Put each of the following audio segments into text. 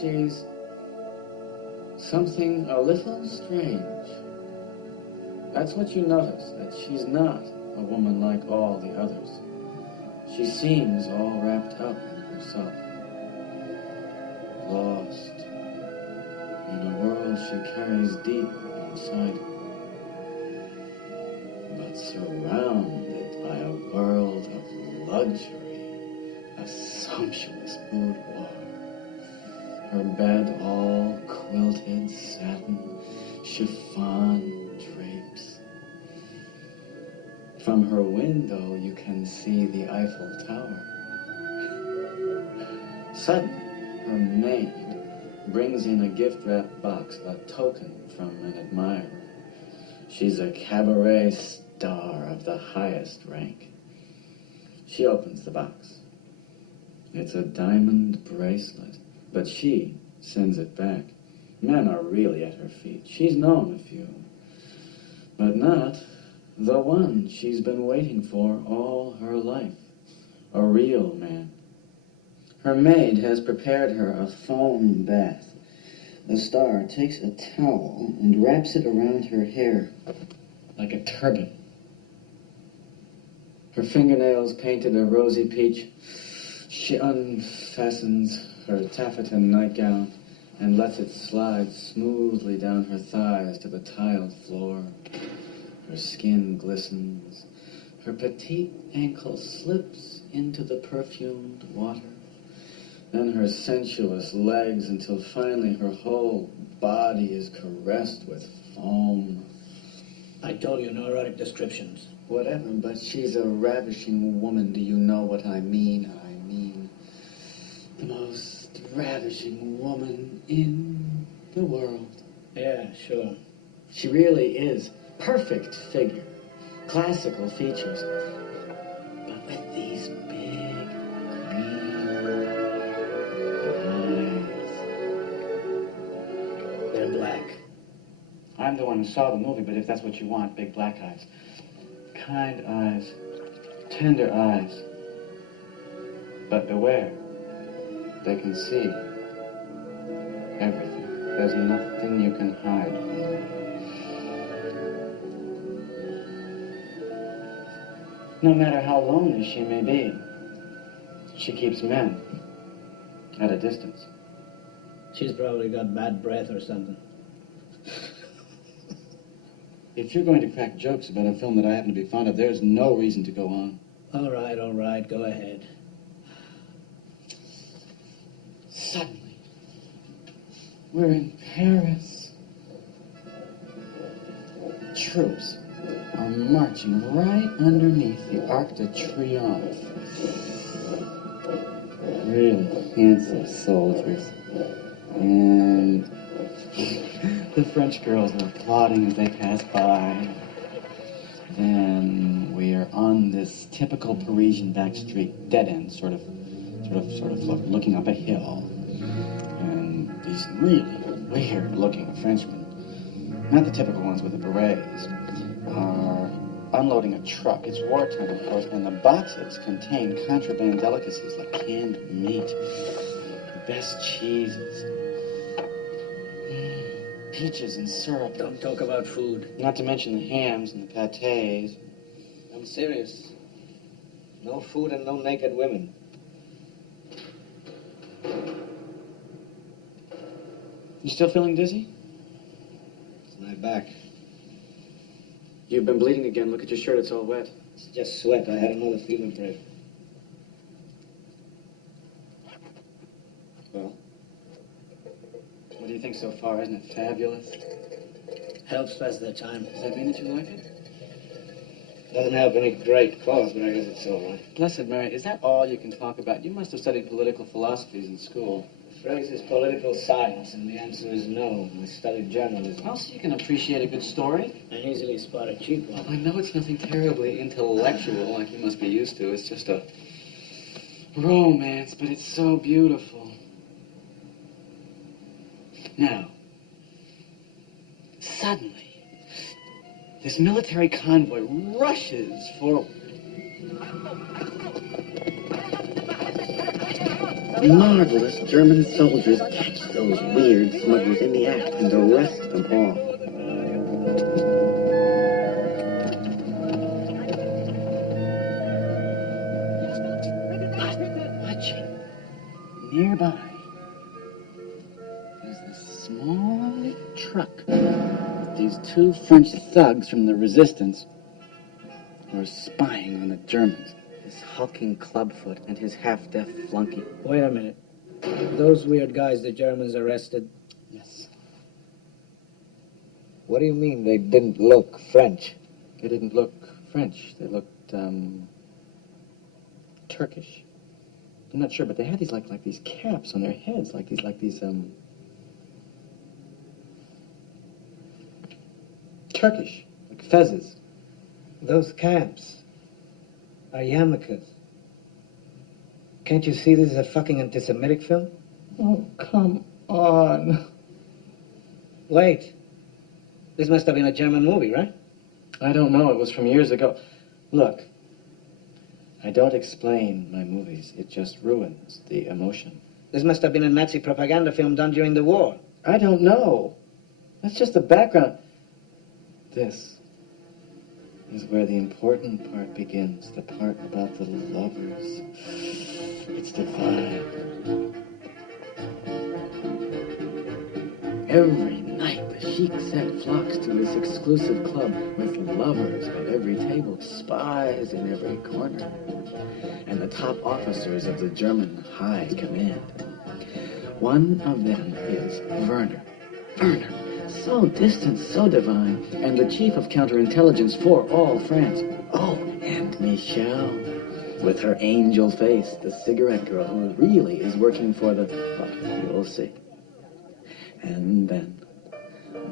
She's something a little strange. That's what you notice, that she's not a woman like all the others. She seems all wrapped up in herself, lost in a world she carries deep inside her, but surrounded by a world of luxury, a sumptuous boudoir. Her bed all quilted satin, chiffon drapes. From her window you can see the Eiffel Tower. Suddenly, her maid brings in a gift-wrapped box, a token from an admirer. She's a cabaret star of the highest rank. She opens the box. It's a diamond bracelet. But she sends it back. Men are really at her feet. She's known a few, but not the one she's been waiting for all her life. A real man. Her maid has prepared her a foam bath. The star takes a towel and wraps it around her hair like a turban. Her fingernails painted a rosy peach. She unfastens her taffeta nightgown and lets it slide smoothly down her thighs to the tiled floor. Her skin glistens. Her petite ankle slips into the perfumed water. Then her sensuous legs until finally her whole body is caressed with foam. I told you, no erotic descriptions. Whatever, but she's a ravishing woman. Do you know what I mean? The most ravishing woman in the world. Yeah, sure. She really is. Perfect figure. Classical features. But with these big green eyes. They're black. I'm the one who saw the movie, but if that's what you want, big black eyes. Kind eyes. Tender eyes. But beware. They can see everything. There's nothing you can hide from them. No matter how lonely she may be, she keeps men at a distance. She's probably got bad breath or something. If you're going to crack jokes about a film that I happen to be fond of, there's no reason to go on. All right, go ahead. Suddenly, we're in Paris. Troops are marching right underneath the Arc de Triomphe. Really handsome soldiers. And the French girls are applauding as they pass by. Then we are on this typical Parisian back street, dead end, sort of looking up a hill. And these really weird-looking Frenchmen not the typical ones with the berets, are unloading a truck. It's wartime, of course, and the boxes contain contraband delicacies like canned meat, the best cheeses, peaches and syrup. Don't talk about food. Not to mention the hams and the pâtés. I'm serious. No food and no naked women. You still feeling dizzy? It's my back. You've been bleeding again. Look at your shirt. It's all wet. It's just sweat. I had another fever break. Well? What do you think so far? Isn't it fabulous? Helps pass the time. Does that mean that you like it? Doesn't have any great cause, but I guess it's all right. Blessed Mary, is that all you can talk about? You must have studied political philosophies in school. The phrase is political science, and the answer is no. I studied journalism. Well, so you can appreciate a good story. And easily spot a cheap one. I know it's nothing terribly intellectual like you must be used to. It's just a romance, but it's so beautiful. Now, suddenly, this military convoy rushes forward. Marvelous German soldiers catch those weird smugglers in the act and arrest them all. But watching nearby is this small truck with these two French thugs from the resistance who are spying on the Germans. His hulking clubfoot and his half-deaf flunky. Wait a minute. Those weird guys the Germans arrested, Yes. what do you mean they didn't look French? They didn't look French. They looked, Turkish. I'm not sure, but they had these, like these caps on their heads, like these, Turkish, like fezzes. Those caps are yarmulkes. Can't you see this is a fucking anti-Semitic film? Oh, come on. Wait. This must have been a German movie, right? I don't know. It was from years ago. Look, I don't explain my movies. It just ruins the emotion. This must have been a Nazi propaganda film done during the war. I don't know. That's just the background. This is where the important part begins, the part about the lovers. It's divine. Every night, the chic set flocks to this exclusive club with lovers at every table, spies in every corner, and the top officers of the German High Command. One of them is Werner. Werner. So distant, so divine, and the chief of counterintelligence for all France. Oh, and Michelle, with her angel face, the cigarette girl who really is working for the... Well, you'll see. And then,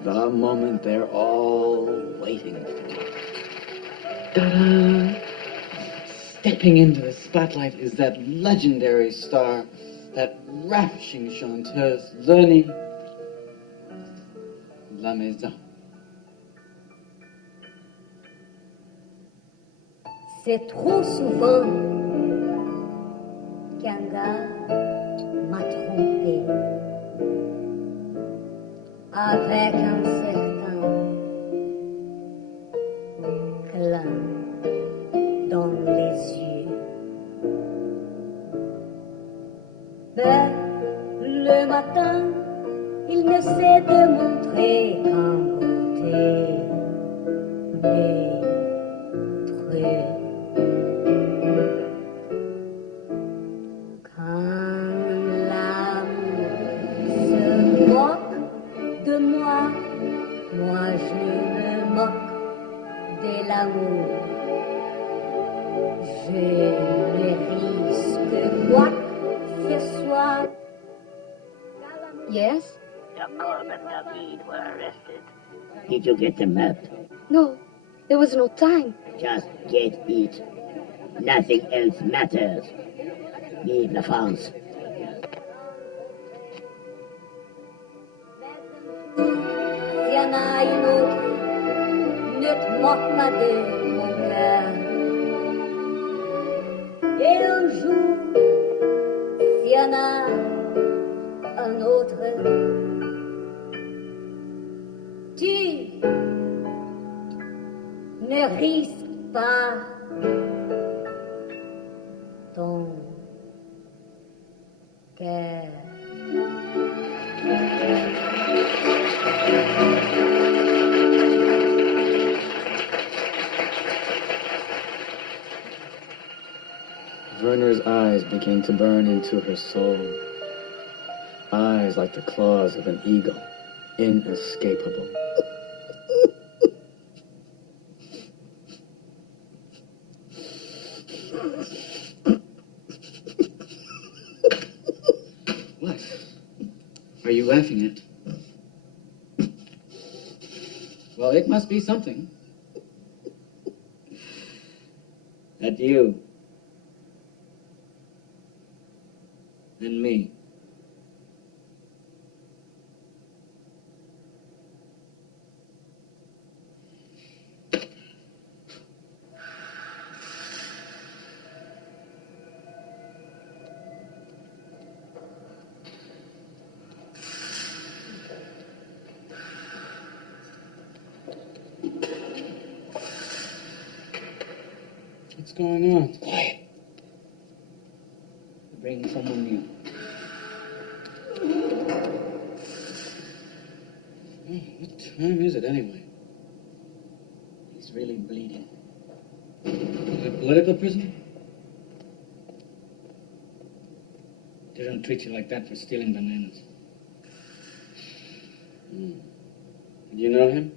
the moment they're all waiting for. Ta-da! Stepping into the spotlight is that legendary star, that ravishing chanteuse, Leni La Maison. C'est trop souvent qu'un gars m'a trompé avec un certain clin dans les yeux. Mais le matin, il ne s'est démontré qu'en beauté détruite. Moi je me moque de l'amour. Je ne risque quoi que ce soit. Yes? Jacob and David were arrested. Did you get them out? No, there was no time. Just get it. Nothing else matters. Vive la France. Il y en a une tormadé mon cœur. Et un jour, s'il y en a un autre, tu ne risques pas ton cœur. Werner's eyes began to burn into her soul. Eyes like the claws of an eagle, inescapable. What? Are you laughing at? Well, it must be something. At you. And me. What's going on? Quiet. Bring someone new. What time is it anyway? He's really bleeding. Is it a political prisoner? They don't treat you like that for stealing bananas. Do you know him?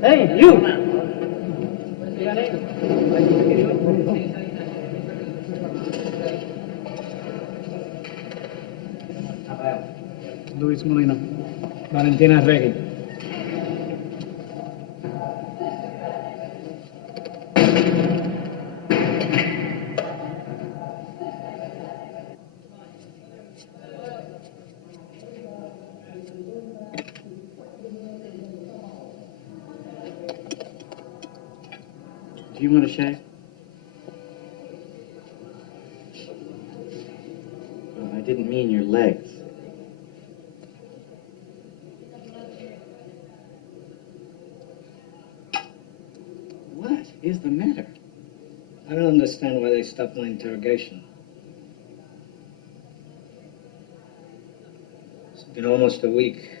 Hey, you! Luis Molina. Valentina Reggie. Do you want to shave? I didn't mean your legs. What is the matter? I don't understand why they stopped my interrogation. It's been almost a week.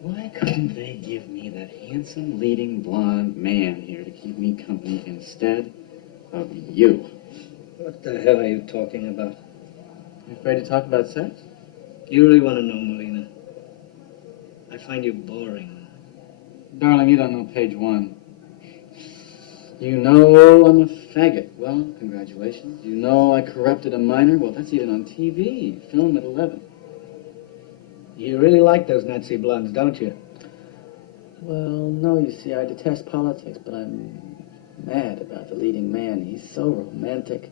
Why couldn't they give me that handsome, leading blonde man here to keep me company instead of you? What the hell are you talking about? You afraid to talk about sex? You really want to know, Molina? I find you boring. Darling, you don't know page 1. You know I'm a faggot. Well, congratulations. You know I corrupted a minor. Well, that's even on TV. Film at 11. You really like those Nazi blondes, don't you? Well, no, you see, I detest politics, but I'm mad about the leading man. He's so romantic.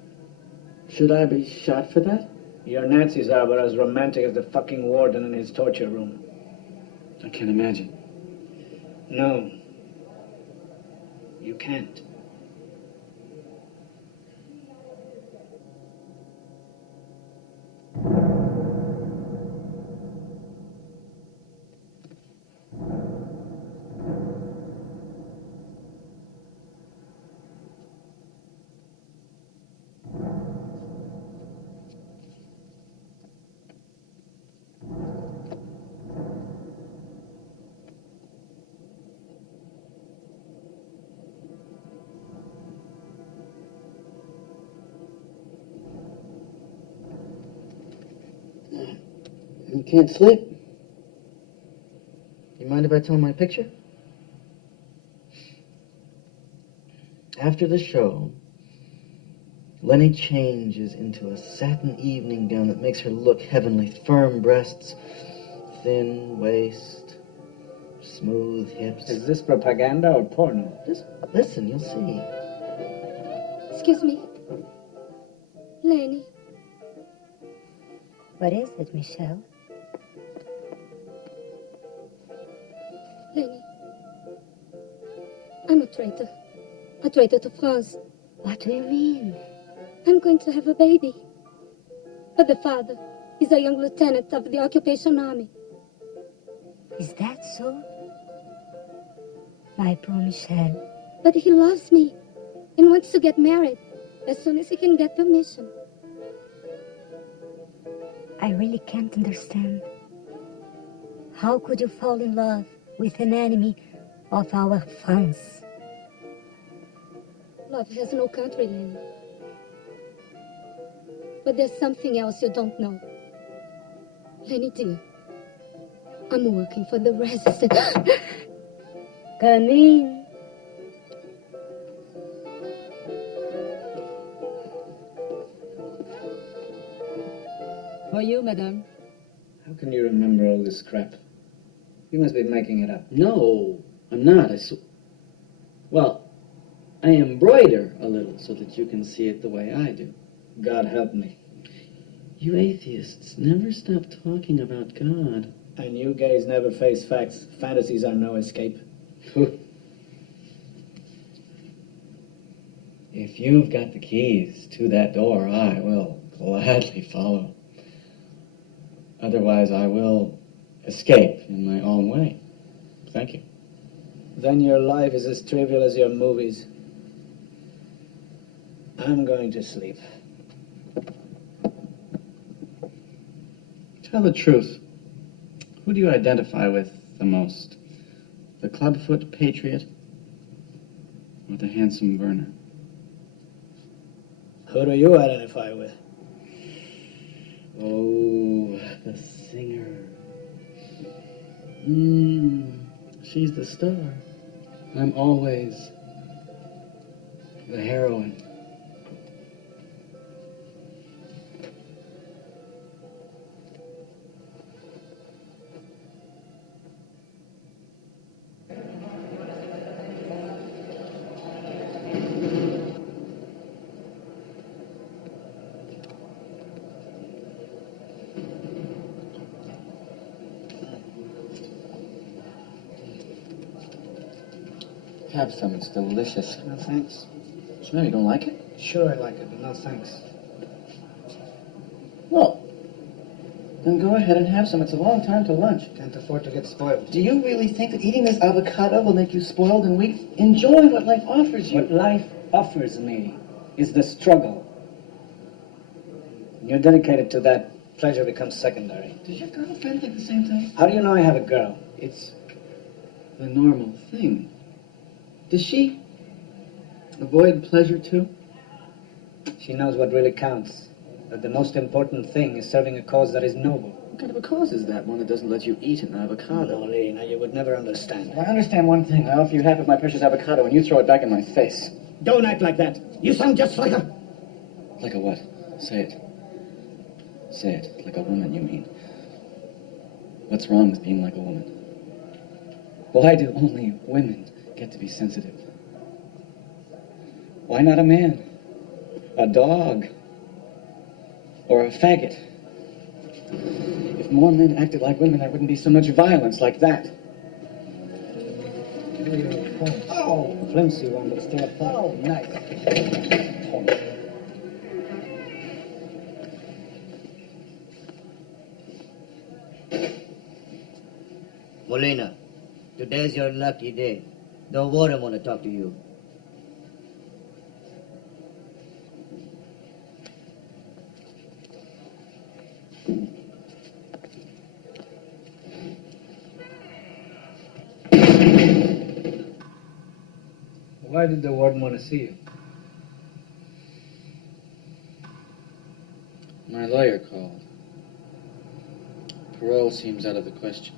Should I be shot for that? Your Nazis are about as romantic as the fucking warden in his torture room. I can't imagine. No. You can't. You can't sleep? You mind if I tell my picture? After the show, Lenny changes into a satin evening gown that makes her look heavenly. Firm breasts, thin waist, smooth hips. Is this propaganda or porno? Just listen, you'll see. Excuse me. Lenny. What is it, Michelle? Lenny. I'm a traitor. A traitor to France. What do you mean? I'm going to have a baby. But the father is a young lieutenant of the occupation army. Is that so? My poor Michelle. But he loves me and wants to get married as soon as he can get permission. I really can't understand. How could you fall in love with an enemy of our France? Love has no country, Lenny. But there's something else you don't know. Lenny, dear, I'm working for the resistance. Come in. For you, madame. How can you remember all this crap? You must be making it up. No, I'm not. Well, I embroider a little so that you can see it the way I do. God help me. You atheists never stop talking about God. And you gays never face facts. Fantasies are no escape. If you've got the keys to that door, I will gladly follow. Otherwise, I will escape in my own way. Thank you. Then your life is as trivial as your movies. I'm going to sleep. Tell the truth. Who do you identify with the most? The clubfoot patriot or the handsome Werner? Who do you identify with? Oh, the singer. She's the star. I'm always the heroine. Have some, it's delicious. No thanks. So maybe you don't like it? Sure I like it, but no thanks. Well, then go ahead and have some. It's a long time to lunch. Can't afford to get spoiled. Do you really think that eating this avocado will make you spoiled and weak? Enjoy what life offers you. What life offers me is the struggle. When you're dedicated to that, pleasure becomes secondary. Does your girlfriend think the same thing? How do you know I have a girl? It's the normal thing. Does she avoid pleasure too? She knows what really counts. That the most important thing is serving a cause that is noble. What kind of a cause is that? One that doesn't let you eat an avocado? Molina, you would never understand. I understand one thing. I offer you half of my precious avocado and you throw it back in my face. Don't act like that. You sound just like a... Like a what? Say it. Say it. Like a woman, you mean. What's wrong with being like a woman? Why do only women get to be sensitive? Why not a man? A dog? Or a faggot? If more men acted like women, there wouldn't be so much violence like that. Oh, flimsy one, but still a point. Oh, nice. Molina, today's your lucky day. The warden want to talk to you. Why did the warden want to see you? My lawyer called. Parole seems out of the question.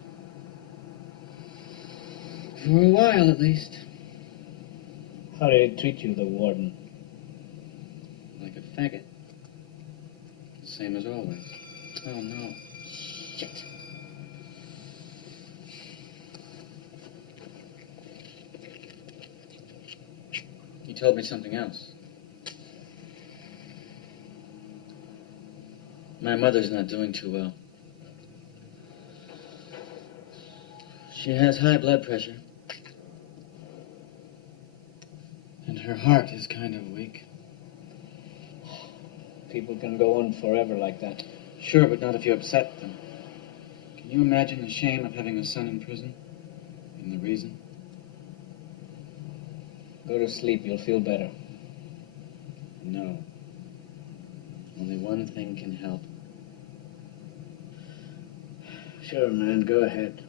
For a while, at least. How did he treat you, the warden? Like a faggot. Same as always. Oh, no. Shit. He told me something else. My mother's not doing too well. She has high blood pressure. And her heart is kind of weak. People can go on forever like that. Sure, but not if you upset them. Can you imagine the shame of having a son in prison? And the reason? Go to sleep, you'll feel better. No. Only one thing can help. Sure, man, go ahead.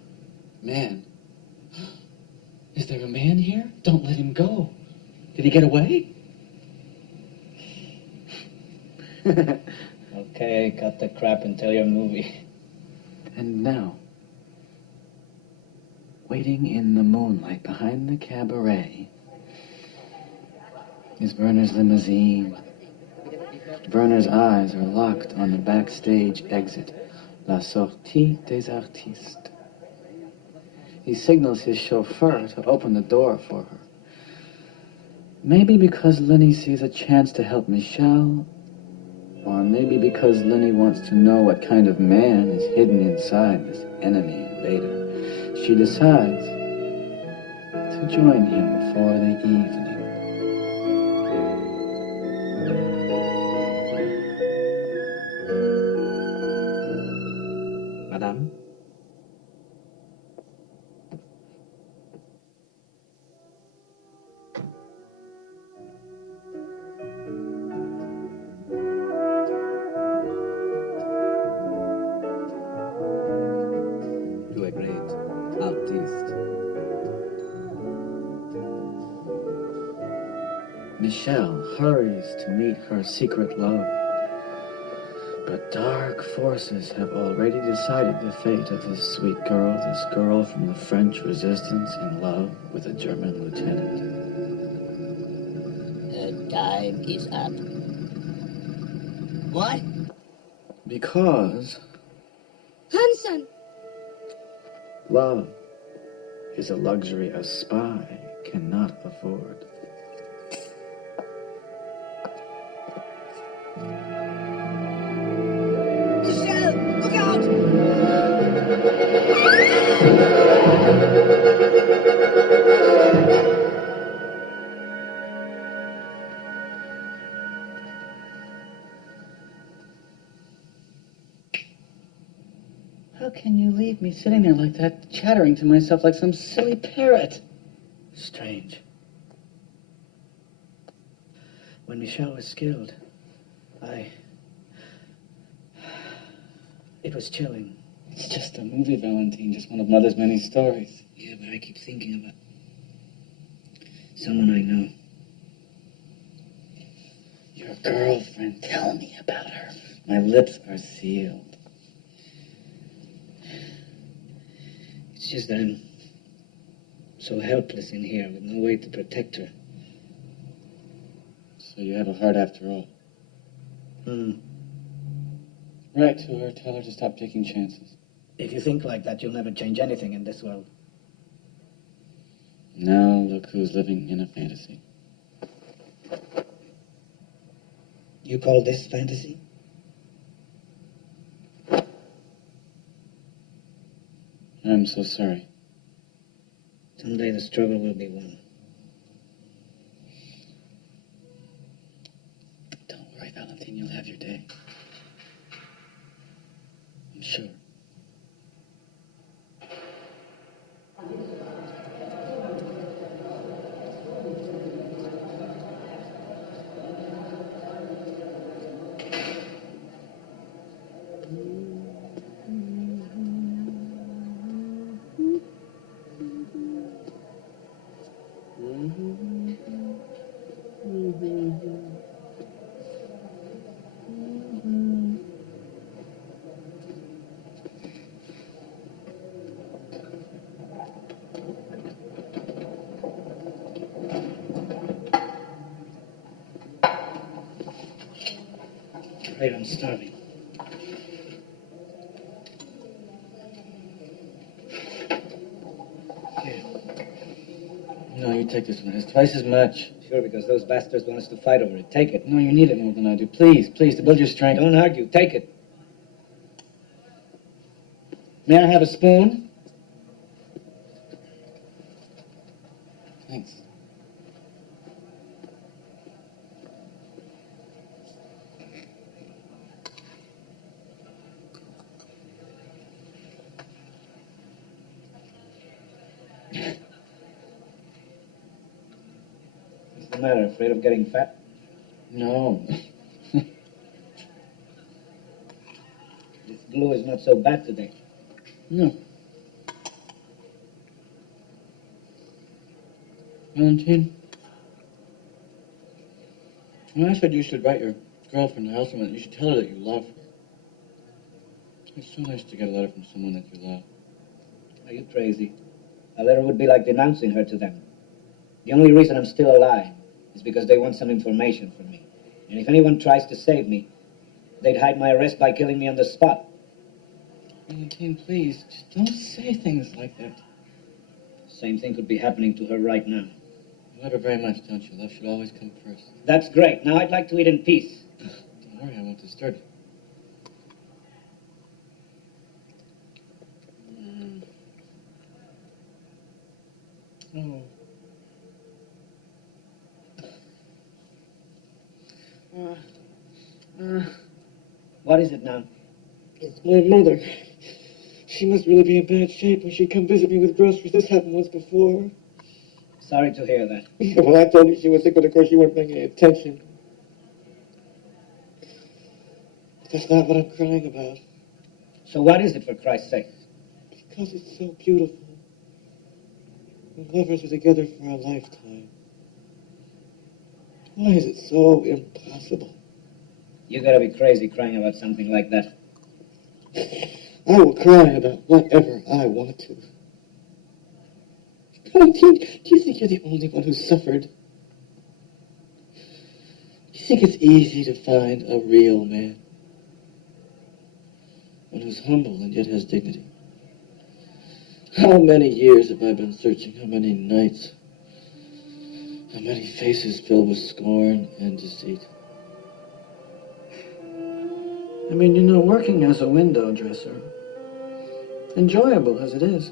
Man? Is there a man here? Don't let him go. Did he get away? Okay, cut the crap and tell your movie. And now, waiting in the moonlight behind the cabaret, is Werner's limousine. Werner's eyes are locked on the backstage exit, la sortie des artistes. He signals his chauffeur to open the door for her. Maybe because Lenny sees a chance to help Michelle, or maybe because Lenny wants to know what kind of man is hidden inside this enemy invader. She decides to join him for the evening. Madame? You a great artist. Michelle hurries to meet her secret love. But dark forces have already decided the fate of this sweet girl, this girl from the French resistance in love with a German lieutenant. The time is up. What? Because Hansen! love is a luxury a spy cannot afford. Michelle, look out! How can you leave me sitting there like that, chattering to myself like some silly parrot? Strange. When Michelle was killed, it was chilling. It's just a movie, Valentine, just one of Mother's many stories. Yeah, but I keep thinking about someone I know. Your girlfriend, tell me about her. My lips are sealed. It's just that I'm so helpless in here with no way to protect her. So you have a heart after all. Write to her, tell her to stop taking chances. If you think like that, you'll never change anything in this world. Now look who's living in a fantasy. You call this fantasy? I'm so sorry. Someday the struggle will be won. Don't worry, Valentine, you'll have your day. I'm sure. afraid I'm starving. Here. No, you take this one. It's twice as much. Sure, because those bastards want us to fight over it. Take it. No, you need it more than I do. Please, please, to build your strength. Don't argue. Take it. May I have a spoon? Thanks. What's the matter? Afraid of getting fat? No. This glue is not so bad today. No. Valentine? When I said you should write your girlfriend a house you should tell her that you love her. It's so nice to get a letter from someone that you love. Are you crazy? A letter would be like denouncing her to them. The only reason I'm still alive is because they want some information from me. And if anyone tries to save me, they'd hide my arrest by killing me on the spot. Valentine, please, just don't say things like that. Same thing could be happening to her right now. You love her very much, don't you? Love should always come first. That's great. Now I'd like to eat in peace. Don't worry, I won't disturb you. Oh. What is it now? It's my mother. She must really be in bad shape when she come visit me with groceries. This happened once before. Sorry to hear that. Well, I told you she was sick, but of course you weren't paying any attention. That's not what I'm crying about. So what is it, for Christ's sake? Because it's so beautiful. The lovers are together for a lifetime. Why is it so impossible? You gotta be crazy crying about something like that. I will cry about whatever I want to. Valentine, do you think you're the only one who's suffered? Do you think it's easy to find a real man? One who's humble and yet has dignity? How many years have I been searching? How many nights? How many faces filled with scorn and deceit? I mean, you know, working as a window dresser, enjoyable as it is,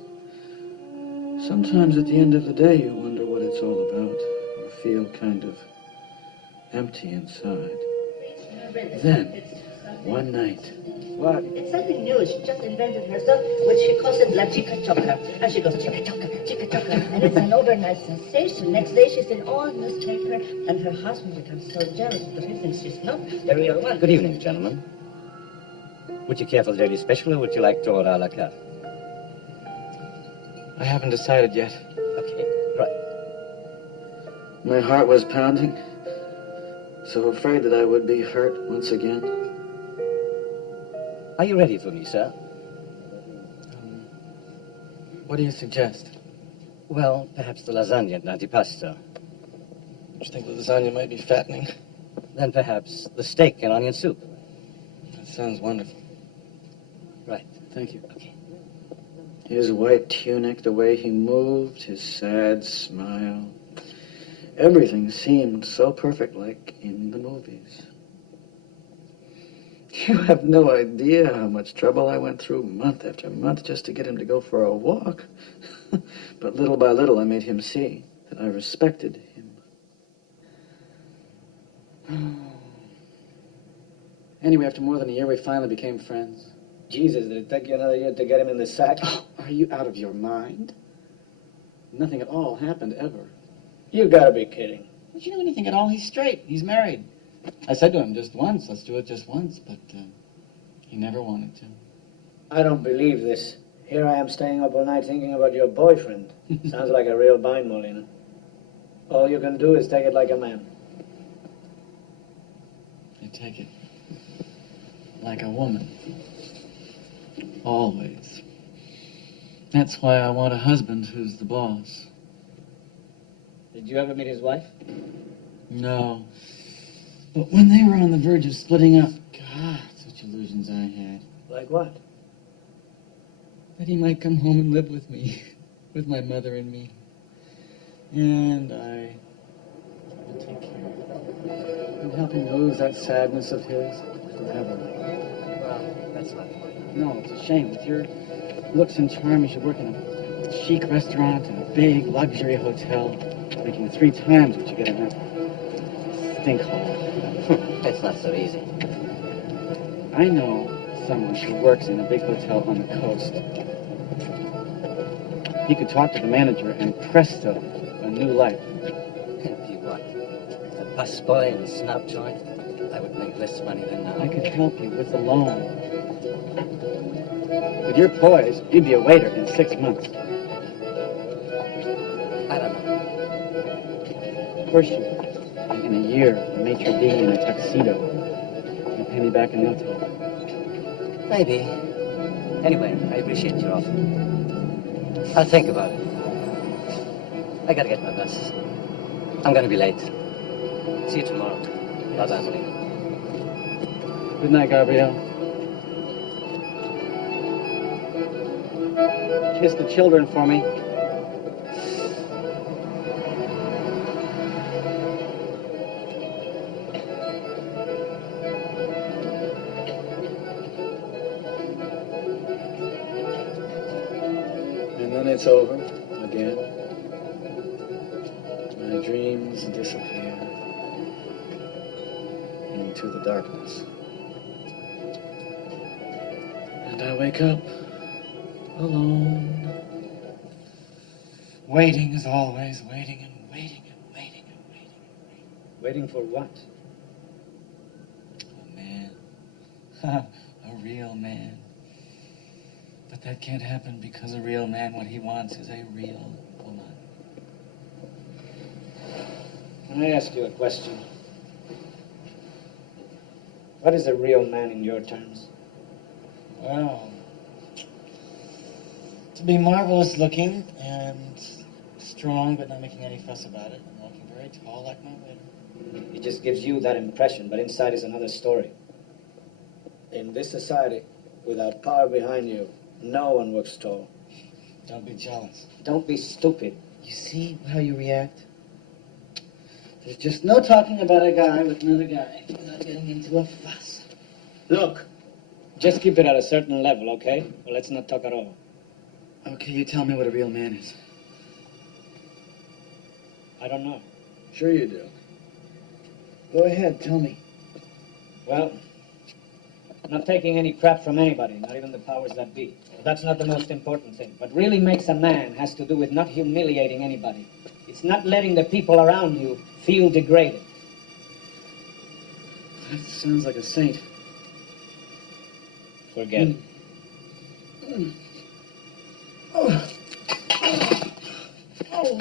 sometimes at the end of the day you wonder what it's all about. You feel kind of empty inside. Then, one night... What? It's something new. She just invented herself, which she calls it La Chica Choca. And she goes, Chica Choca, Chica Choca. And it's an overnight sensation. Next day, she's in all newspaper, and her husband becomes so jealous because he thinks she's not the real one. Good evening, gentlemen. Would you care for the daily special, or would you like to order a la carte? I haven't decided yet. Okay, right. My heart was pounding, so afraid that I would be hurt once again. Are you ready for me, sir? What do you suggest? Well, perhaps the lasagna and antipasto. Do you think the lasagna might be fattening? Then perhaps the steak and onion soup. That sounds wonderful. Right. Thank you. Okay. His white tunic, the way he moved, his sad smile. Everything seemed so perfect, like in the movies. You have no idea how much trouble I went through month after month just to get him to go for a walk. But little by little I made him see that I respected him. Anyway, after more than a year, we finally became friends. Jesus, did it take you another year to get him in the sack? Oh, are you out of your mind? Nothing at all happened ever. You gotta be kidding. Did you know anything at all? He's straight. He's married. I said to him just once, let's do it just once, but he never wanted to. I don't believe this. Here I am staying up all night thinking about your boyfriend. Sounds like a real bind, Molina. All you can do is take it like a man. I take it like a woman. Always. That's why I want a husband who's the boss. Did you ever meet his wife? No. But when they were on the verge of splitting up, God, such illusions I had. Like what? That he might come home and live with me, with my mother and me. And I would take care of him and help him lose that sadness of his forever. Well, that's not funny. No, it's a shame. With your looks and charm, you should work in a chic restaurant and a big luxury hotel, making 3 times what you get in that stink hole. That's not so easy. I know someone who works in a big hotel on the coast. He could talk to the manager and presto, a new life. If you what? A busboy in a snob joint? I would make less money than now. I could help you with the loan. With your poise, you'd be a waiter in 6 months. I don't know. Of course you would. And in a year, a maitre d' in a tuxedo. You'll pay me back in no time. Maybe. Anyway, I appreciate your offer. I'll think about it. I gotta get my bus. I'm gonna be late. See you tomorrow. Bye-bye, Molina. Good night, Gabrielle. Kiss the children for me. And then it's over again. My dreams disappear into the darkness. And I wake up alone. Waiting as always, waiting and waiting and waiting and waiting and waiting. Waiting for what? A man. A real man. But that can't happen because a real man, what he wants is a real woman. Can I ask you a question? What is a real man in your terms? Well, to be marvelous looking and strong, but not making any fuss about it, and walking very tall like my waiter. It just gives you that impression, but inside is another story. In this society, without power behind you, no one works tall. Don't be jealous. Don't be stupid. You see how you react? There's just no talking about a guy with another guy without getting into a fuss. Look, just keep it at a certain level, okay? Well, let's not talk at all. Okay, you tell me what a real man is. I don't know. Sure you do. Go ahead, tell me. Well, I'm not taking any crap from anybody, not even the powers that be. That's not the most important thing. What really makes a man has to do with not humiliating anybody. It's not letting the people around you feel degraded. That sounds like a saint. Forget it.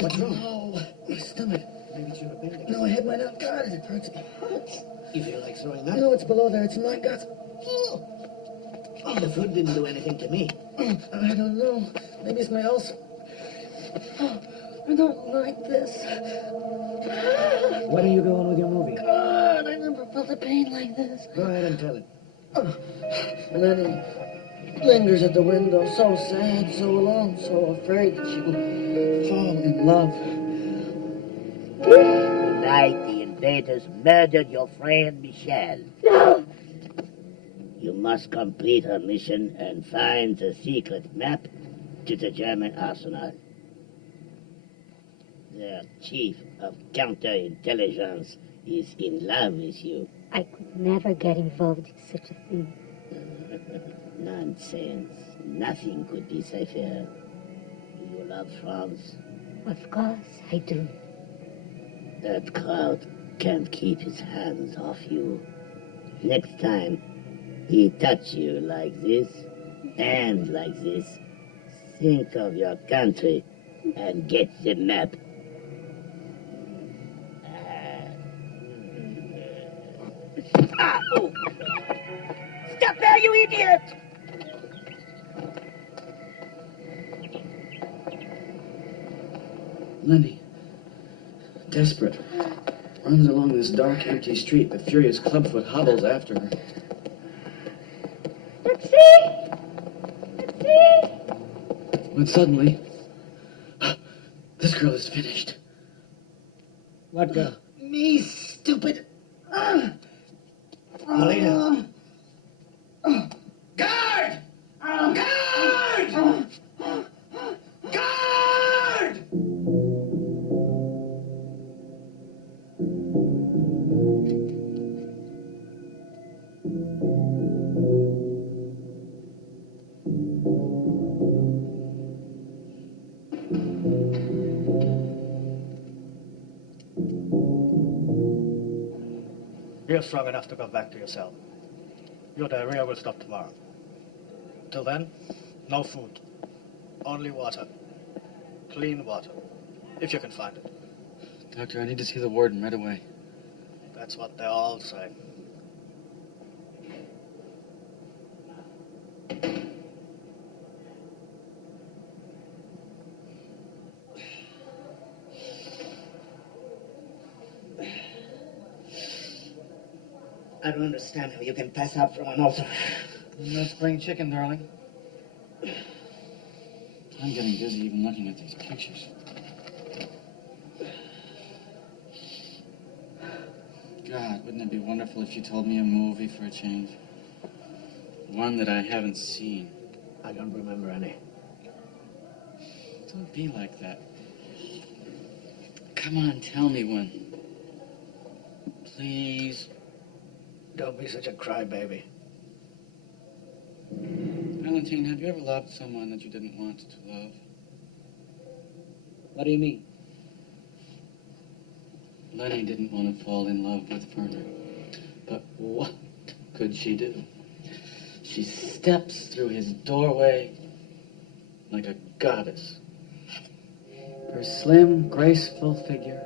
What's wrong? No, my stomach. Maybe it's your appendix. No, I had mine out. God, it hurts. It hurts. You feel like throwing up? No, it's below there. It's in my guts. The food didn't do anything to me. I don't know. Maybe it's my ulcer. I don't like this. When are you going with your movie? God, I never felt a pain like this. Go ahead and tell it. And then he lingers at the window, so sad, so alone, so afraid that she will fall in love. Tonight, the invaders murdered your friend Michelle. No! You must complete her mission and find the secret map to the German arsenal. Their chief of counterintelligence is in love with you. I could never get involved in such a thing. Nonsense. Nothing could be safer. Do you love France? Of course I do. That crowd can't keep his hands off you. Next time he touch you like this and like this, think of your country and get the map. Oh. Stop there, you idiot! Lenny, desperate. runs along this dark, empty street. The furious clubfoot hobbles after her. When suddenly, this girl is finished. What girl? Me, stupid. Molina. Guard! Guard! Guard! You're strong enough to go back to your cell. Your diarrhea will stop tomorrow. Till then, no food. Only water. Clean water. If you can find it. Doctor, I need to see the warden right away. That's what they all say. I don't understand how you can pass out from an ulcer. No spring chicken, darling. I'm getting dizzy even looking at these pictures. God, wouldn't it be wonderful if you told me a movie for a change? One that I haven't seen. I don't remember any. Don't be like that. Come on, tell me one. Please. Don't be such a crybaby. Valentine, have you ever loved someone that you didn't want to love? What do you mean? Lenny didn't want to fall in love with Werner. But what could she do? She steps through his doorway like a goddess. Her slim, graceful figure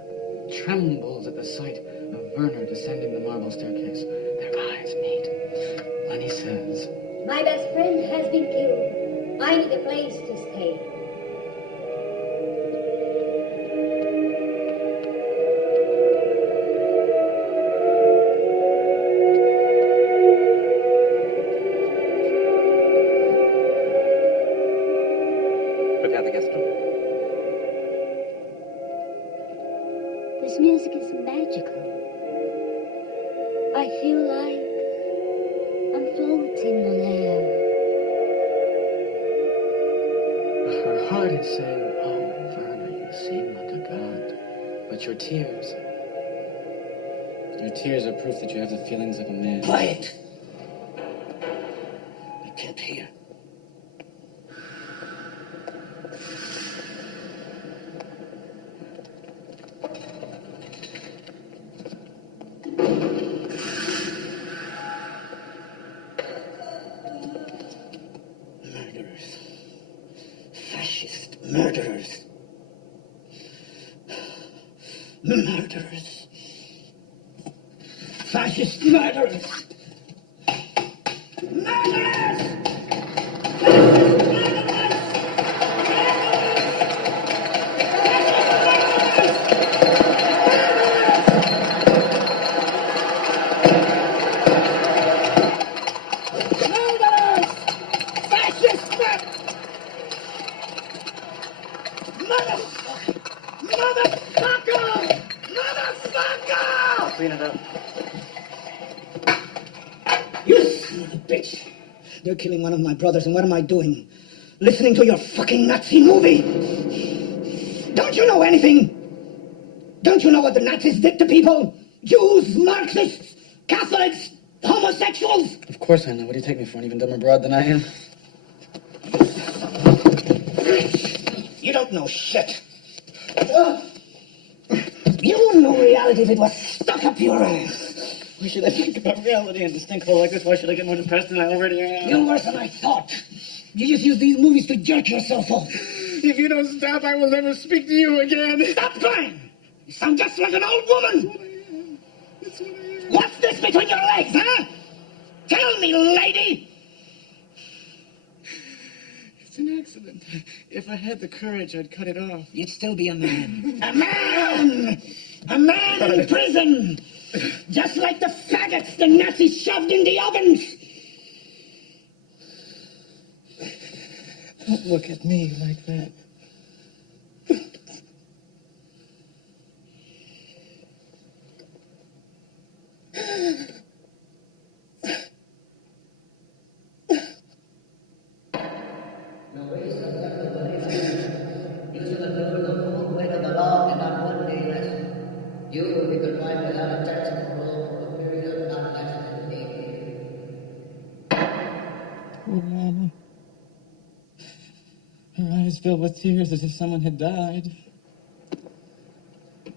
trembles at the sight of Werner descending the marble staircase. Their eyes meet. Lenny says, My best friend has been killed. I need a place to stay. Prepare the guest room. This music is magical. I feel like I'm floating on air. her heart is saying, oh, Werner, you seem like a god. But your tears are proof that you have the feelings of a man. Quiet! I can't hear. Murderers. Fascist murderers. Murderers. Fascist murderers. Murderers! Clean it up. You son of a bitch! They're killing one of my brothers, and what am I doing? Listening to your fucking Nazi movie! Don't you know anything? Don't you know what the Nazis did to people? Jews, Marxists, Catholics, homosexuals! Of course I know. What do you take me for, an even dumber broad than I am? You don't know shit. You wouldn't know reality if it was stuck up your ass. Why should I think about reality in a stinkhole like this? Why should I get more depressed than I already am? You're worse than I thought. You just use these movies to jerk yourself off. If you don't stop, I will never speak to you again. Stop crying! You sound just like an old woman. That's what I am. What's this between your legs, huh? Tell me, lady! It's an accident. If I had the courage, I'd cut it off. You'd still be a man. A man! A man in prison! Just like the faggots the Nazis shoved in the ovens! Don't look at me like that. You should endure the full weight of the law and not one day less. You will be confined without a textbook parole for a period of not less than 8 years. Poor Mama. Her eyes filled with tears as if someone had died.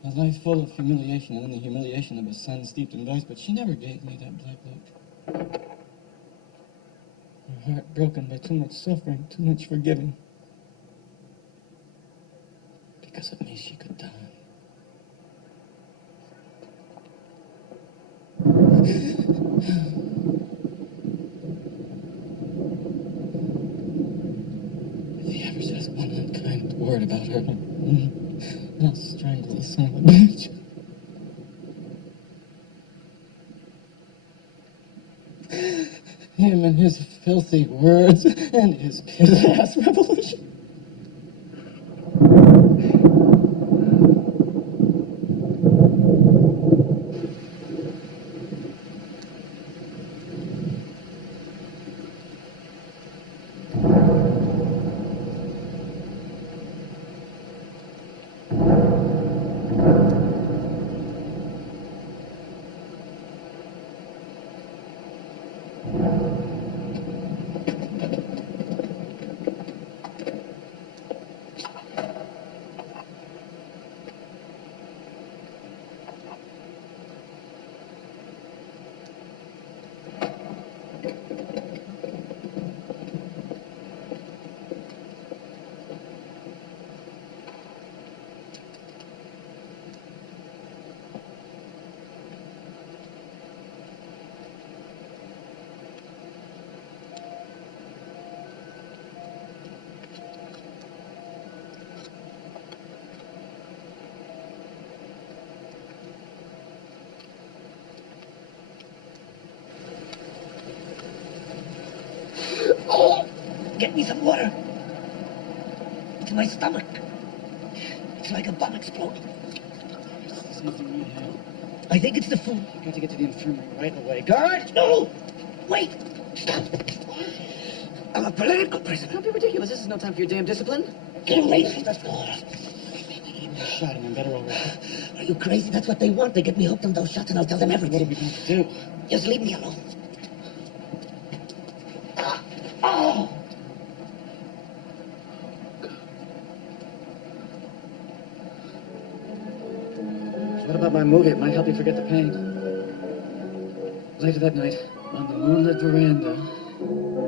A life full of humiliation, and then the humiliation of a son steeped in vice, but she never gave me that black look. Her heart broken by too much suffering, too much forgiving. Because of me, she could die. If he ever says one unkind word about her, I'll strangle the son of a bitch. Him and his filthy words and his piss-ass revolution. Get me some water. It's my stomach. It's like a bomb exploding. There's nothing we have. I think it's the food. You got to get to the infirmary right away. Guard! No! Wait! Stop! I'm a political prisoner. Don't be ridiculous. This is no time for your damn discipline. Get away from the floor. I'm shot and I'm better already. Are you crazy? That's what they want. They get me hooked on those shots and I'll tell them everything. What are we going to do? Just leave me alone. Oh! What about my movie? It might help you forget the pain. Later that night, on the moonlit veranda,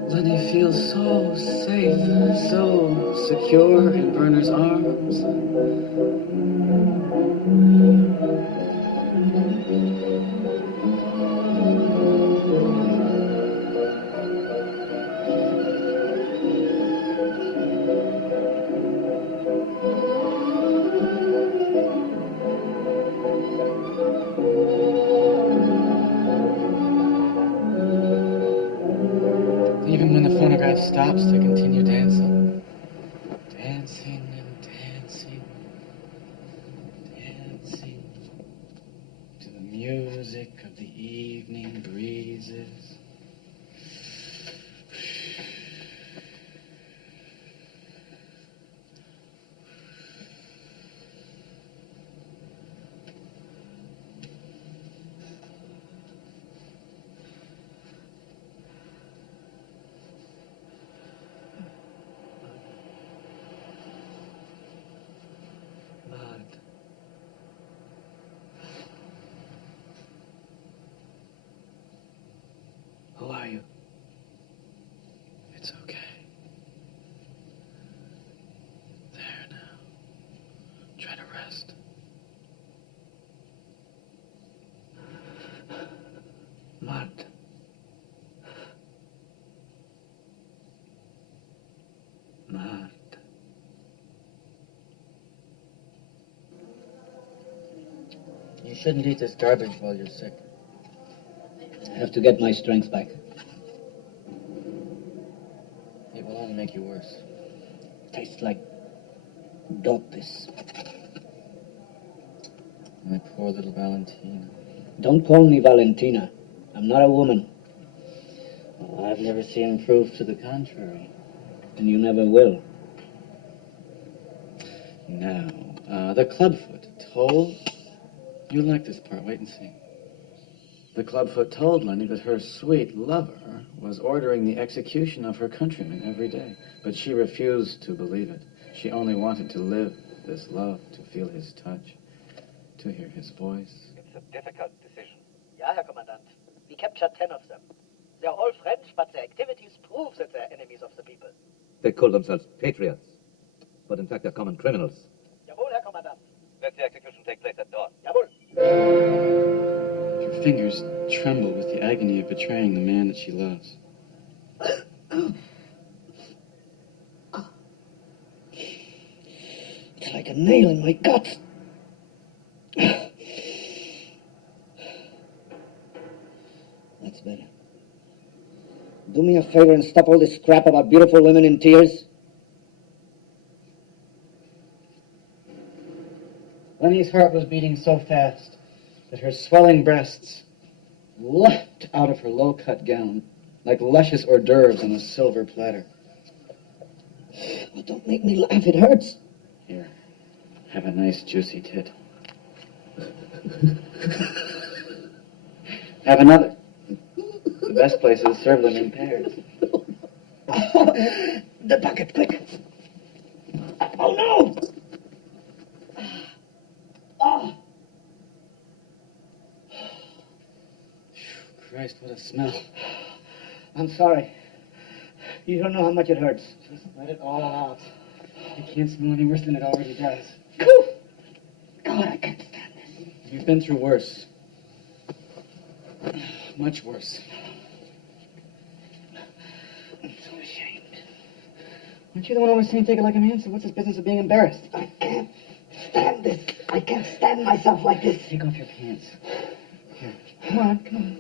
Lenny feels so safe, so secure in Werner's arms. Even when the phonograph stops to continue dancing. Dancing and dancing. Dancing. To the music of the evening breezes. shouldn't eat this garbage while you're sick. I have to get my strength back. It will only make you worse. Tastes like dope, this. My poor little Valentina. Don't call me Valentina. I'm not a woman. Well, I've never seen proof to the contrary. And you never will. Now, the clubfoot told... You'll like this part, wait and see. The clubfoot told Lenny that her sweet lover was ordering the execution of her countrymen every day, but she refused to believe it. She only wanted to live this love, to feel his touch, to hear his voice. It's a difficult decision. Ja, Herr Kommandant. We captured 10 of them. They're all French, but their activities prove that they're enemies of the people. They call themselves patriots, but in fact they're common criminals. Jawohl, Herr Kommandant. Let the execution take place at dawn. Jawohl. Her fingers tremble with the agony of betraying the man that she loves. It's like a nail in my gut. That's better. Do me a favor and stop all this crap about beautiful women in tears. Lenny's heart was beating so fast that her swelling breasts leapt out of her low-cut gown like luscious hors d'oeuvres on a silver platter. Oh, don't make me laugh, it hurts. Here, have a nice juicy tit. Have another. The best places serve them in pairs. The bucket, quick. Oh, no! Oh. Christ, what a smell. I'm sorry. You don't know how much it hurts. Just let it all out. It can't smell any worse than it already does. God, I can't stand this. You've been through worse. Much worse. I'm so ashamed. Aren't you the one always saying take it like a man? So what's this business of being embarrassed? I can't stand this. I can't stand myself like this. Take off your pants. Here. Come on, come on.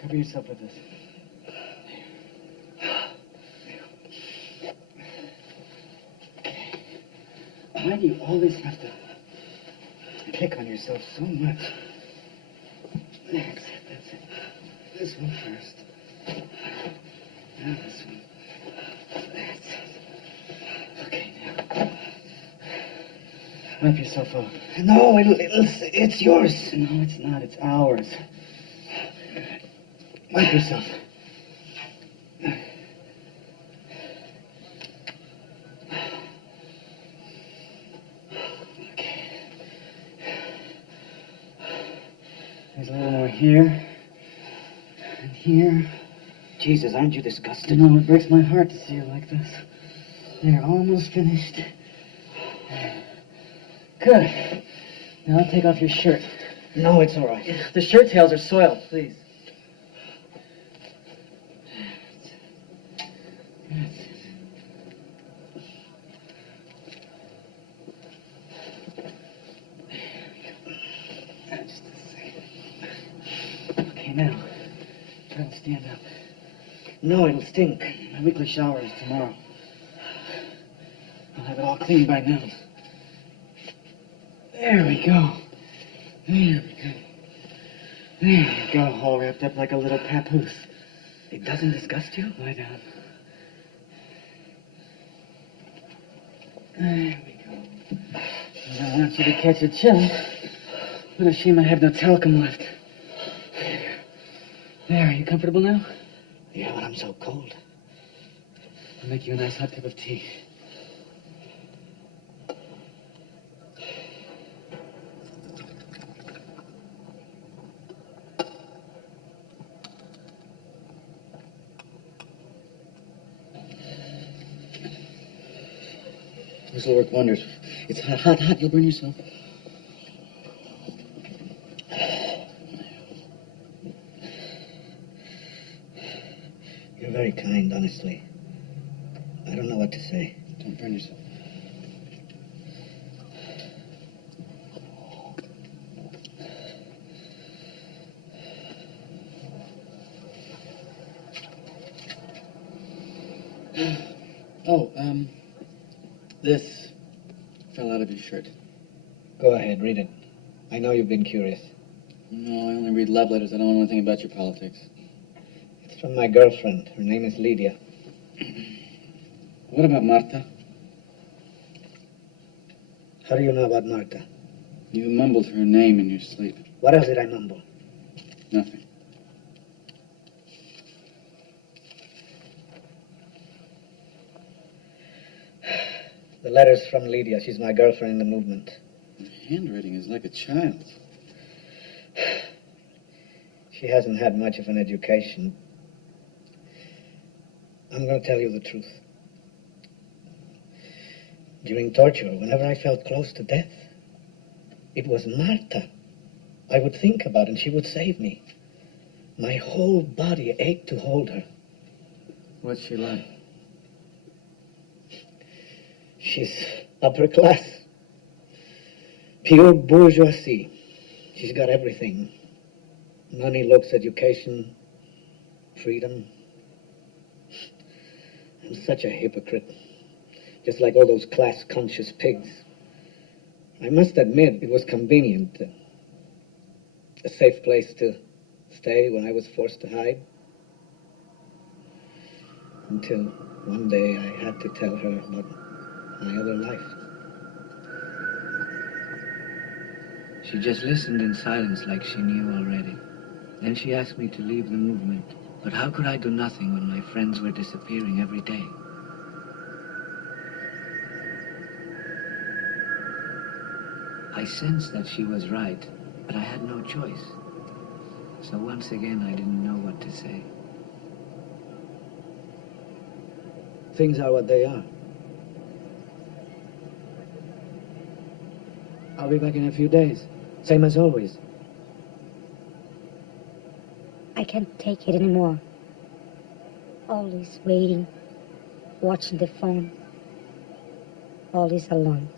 Cover yourself with this. Why do you always have to pick on yourself so much? That's it. This one first. Now this one. That's it. Okay, now. Wipe yourself off. No, it's yours. No, it's not. It's ours. Wipe yourself. There's a little more here. And here. Jesus, aren't you disgusted? No, it breaks my heart to see you like this. You're almost finished. Good. Now take off your shirt. No, it's all right. The shirt tails are soiled, please. That's it. Just a second. Okay, now, try to stand up. No, it'll stink. My weekly shower is tomorrow. I'll have it all clean by now. There we go. There we go. There we go, all wrapped up like a little papoose. It doesn't disgust you? Lie down. There we go. I don't want you to catch a chill. What a shame I have no talcum left. There, are you comfortable now? Yeah, but I'm so cold. I'll make you a nice hot cup of tea. This will work wonders. It's hot, hot. You'll burn yourself. You're very kind, honestly. I don't know what to say. Don't burn yourself. This fell out of your shirt. Go ahead, read it. I know you've been curious. No, I only read love letters. I don't know anything about your politics. It's from my girlfriend. Her name is Lydia. What about Marta? How do you know about Marta? You mumbled her name in your sleep. What else did I mumble? Nothing. The letter's from Lydia. She's my girlfriend in the movement. The handwriting is like a child's. She hasn't had much of an education. I'm going to tell you the truth. During torture, whenever I felt close to death, it was Marta I would think about, and she would save me. My whole body ached to hold her. What's she like? She's upper class. Pure bourgeoisie. She's got everything. Money, looks, education, freedom. I'm such a hypocrite. Just like all those class-conscious pigs. I must admit, it was convenient. A safe place to stay when I was forced to hide. Until one day I had to tell her about my other life. She just listened in silence like she knew already. Then she asked me to leave the movement. But how could I do nothing when my friends were disappearing every day? I sensed that she was right, but I had no choice. So once again, I didn't know what to say. Things are what they are. I'll be back in a few days, same as always. I can't take it anymore. Always waiting, watching the phone. Always alone.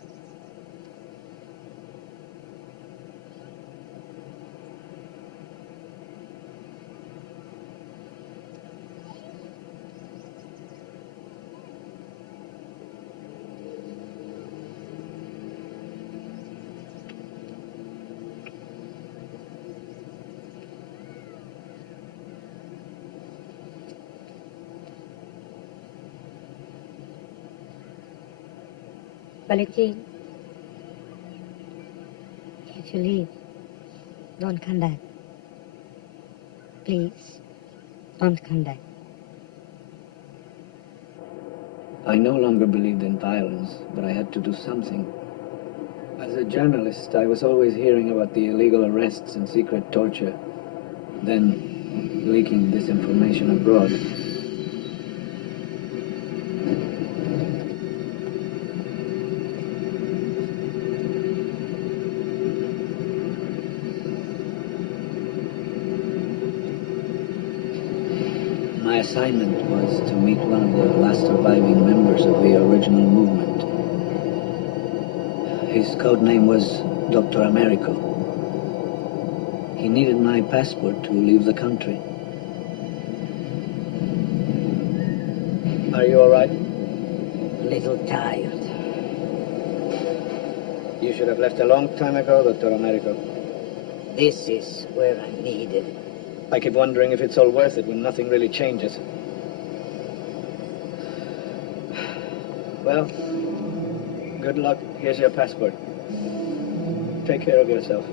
Valentin, if you leave, don't come back. Please, don't come back. I no longer believed in violence, but I had to do something. As a journalist, I was always hearing about the illegal arrests and secret torture, then leaking disinformation abroad. My assignment was to meet one of the last surviving members of the original movement. His code name was Dr. Americo. He needed my passport to leave the country. Are you all right? A little tired. You should have left a long time ago, Dr. Americo. This is where I'm needed. I keep wondering if it's all worth it when nothing really changes. Well, good luck. Here's your passport. Take care of yourself.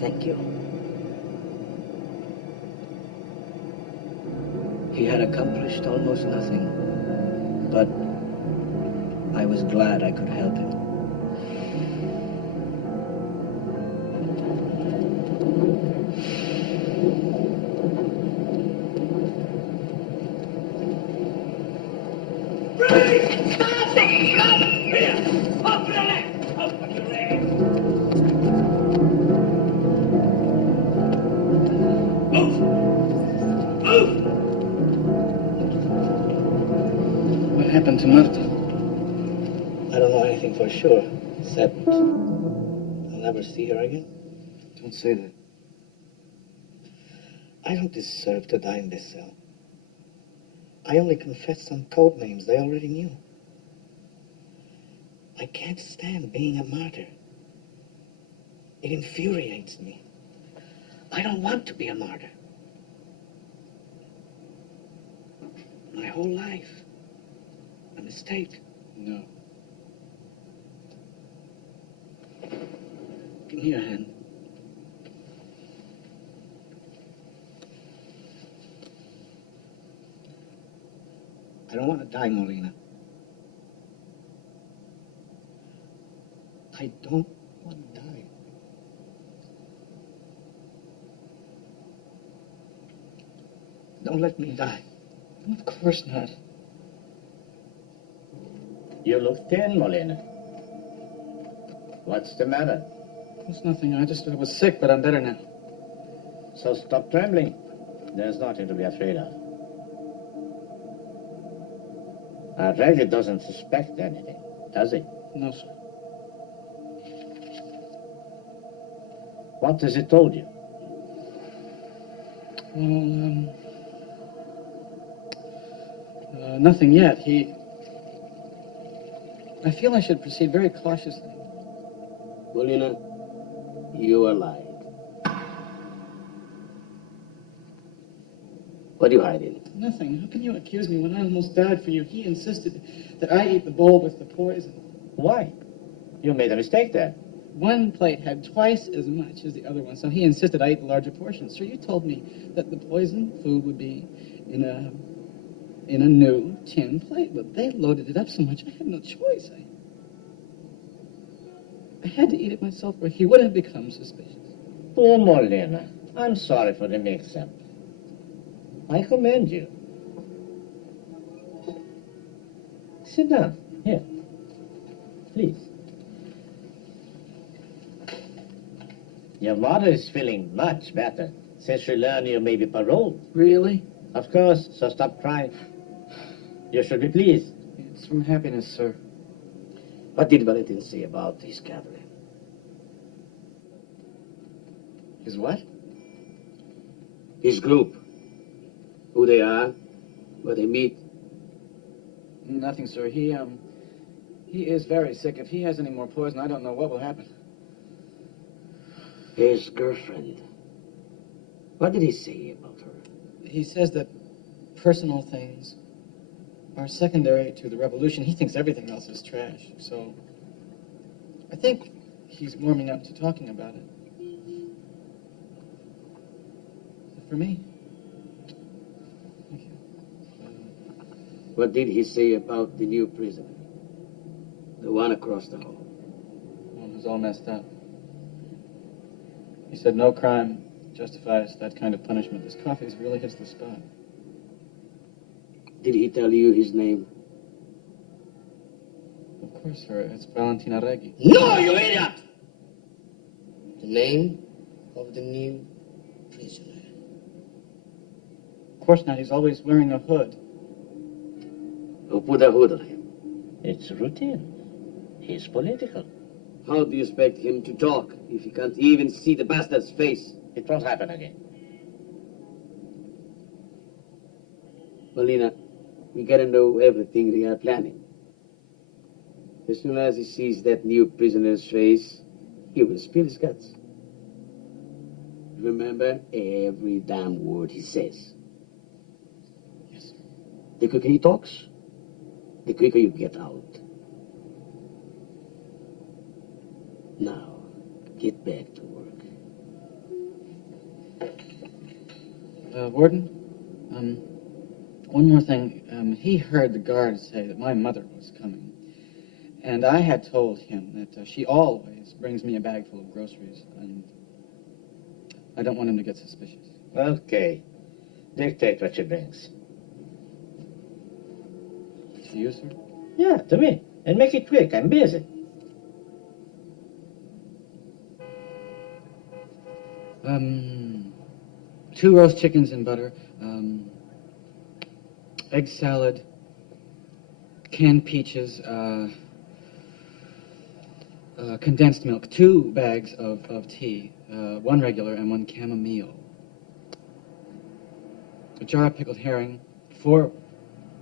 Thank you. He had accomplished almost nothing, but I was glad I could help him. What happened to Marta? I don't know anything for sure, except I'll never see her again. Don't say that. I don't deserve to die in this cell. I only confessed some code names they already knew. I can't stand being a martyr. It infuriates me. I don't want to be a martyr. My whole life, a mistake. No. Give me your hand. I don't want to die, Molina. I don't want to die. Don't let me die. Of course not. You look thin, Molina. What's the matter? It's nothing. I was sick, but I'm better now. So stop trembling. There's nothing to be afraid of. Raul doesn't suspect anything, does he? No, sir. What has he told you? Well, nothing yet. I feel I should proceed very cautiously. Molina, you are lying. What are you hiding? Nothing. How can you accuse me when I almost died for you? He insisted that I eat the bowl with the poison. Why? You made a mistake there. One plate had twice as much as the other one, so he insisted I eat the larger portion. Sir, you told me that the poison food would be in a new tin plate, but they loaded it up so much I had no choice. I had to eat it myself, or he would have become suspicious. Poor Molina. I'm sorry for the mix-up. I commend you. Sit down. Here. Please. Your mother is feeling much better since she learned you may be paroled. Really? Of course, so stop crying. You should be pleased. It's from happiness, sir. What did Valentin say about his gathering? His what? His group. Who they are, where they meet. Nothing, sir. He is very sick. If he has any more poison, I don't know what will happen. His girlfriend. What did he say about her? He says that personal things are secondary to the revolution. He thinks everything else is trash. So I think he's warming up to talking about it. For me. Thank you. What did he say about the new prisoner? The one across the hall. Well, it was all messed up. He said no crime justifies that kind of punishment. This coffee really hits the spot. Did he tell you his name? Of course, sir. It's Valentina Reggi. No, you idiot! The name of the new prisoner. Of course not. He's always wearing a hood. Who put a hood on him? It's routine. He's political. How do you expect him to talk if he can't even see the bastard's face? It won't happen again. Molina, we gotta know everything they are planning. As soon as he sees that new prisoner's face, he will spill his guts. Remember every damn word he says. Yes, sir. The quicker he talks, the quicker you get out. Now, get back to work. Warden, one more thing. He heard the guards say that my mother was coming. And I had told him that she always brings me a bag full of groceries. And I don't want him to get suspicious. Okay. Dictate what she brings. To you, sir? Yeah, to me. And make it quick. I'm busy. Two roast chickens in butter, egg salad, canned peaches, condensed milk, 2 bags of tea, 1 regular and 1 chamomile, a jar of pickled herring, 4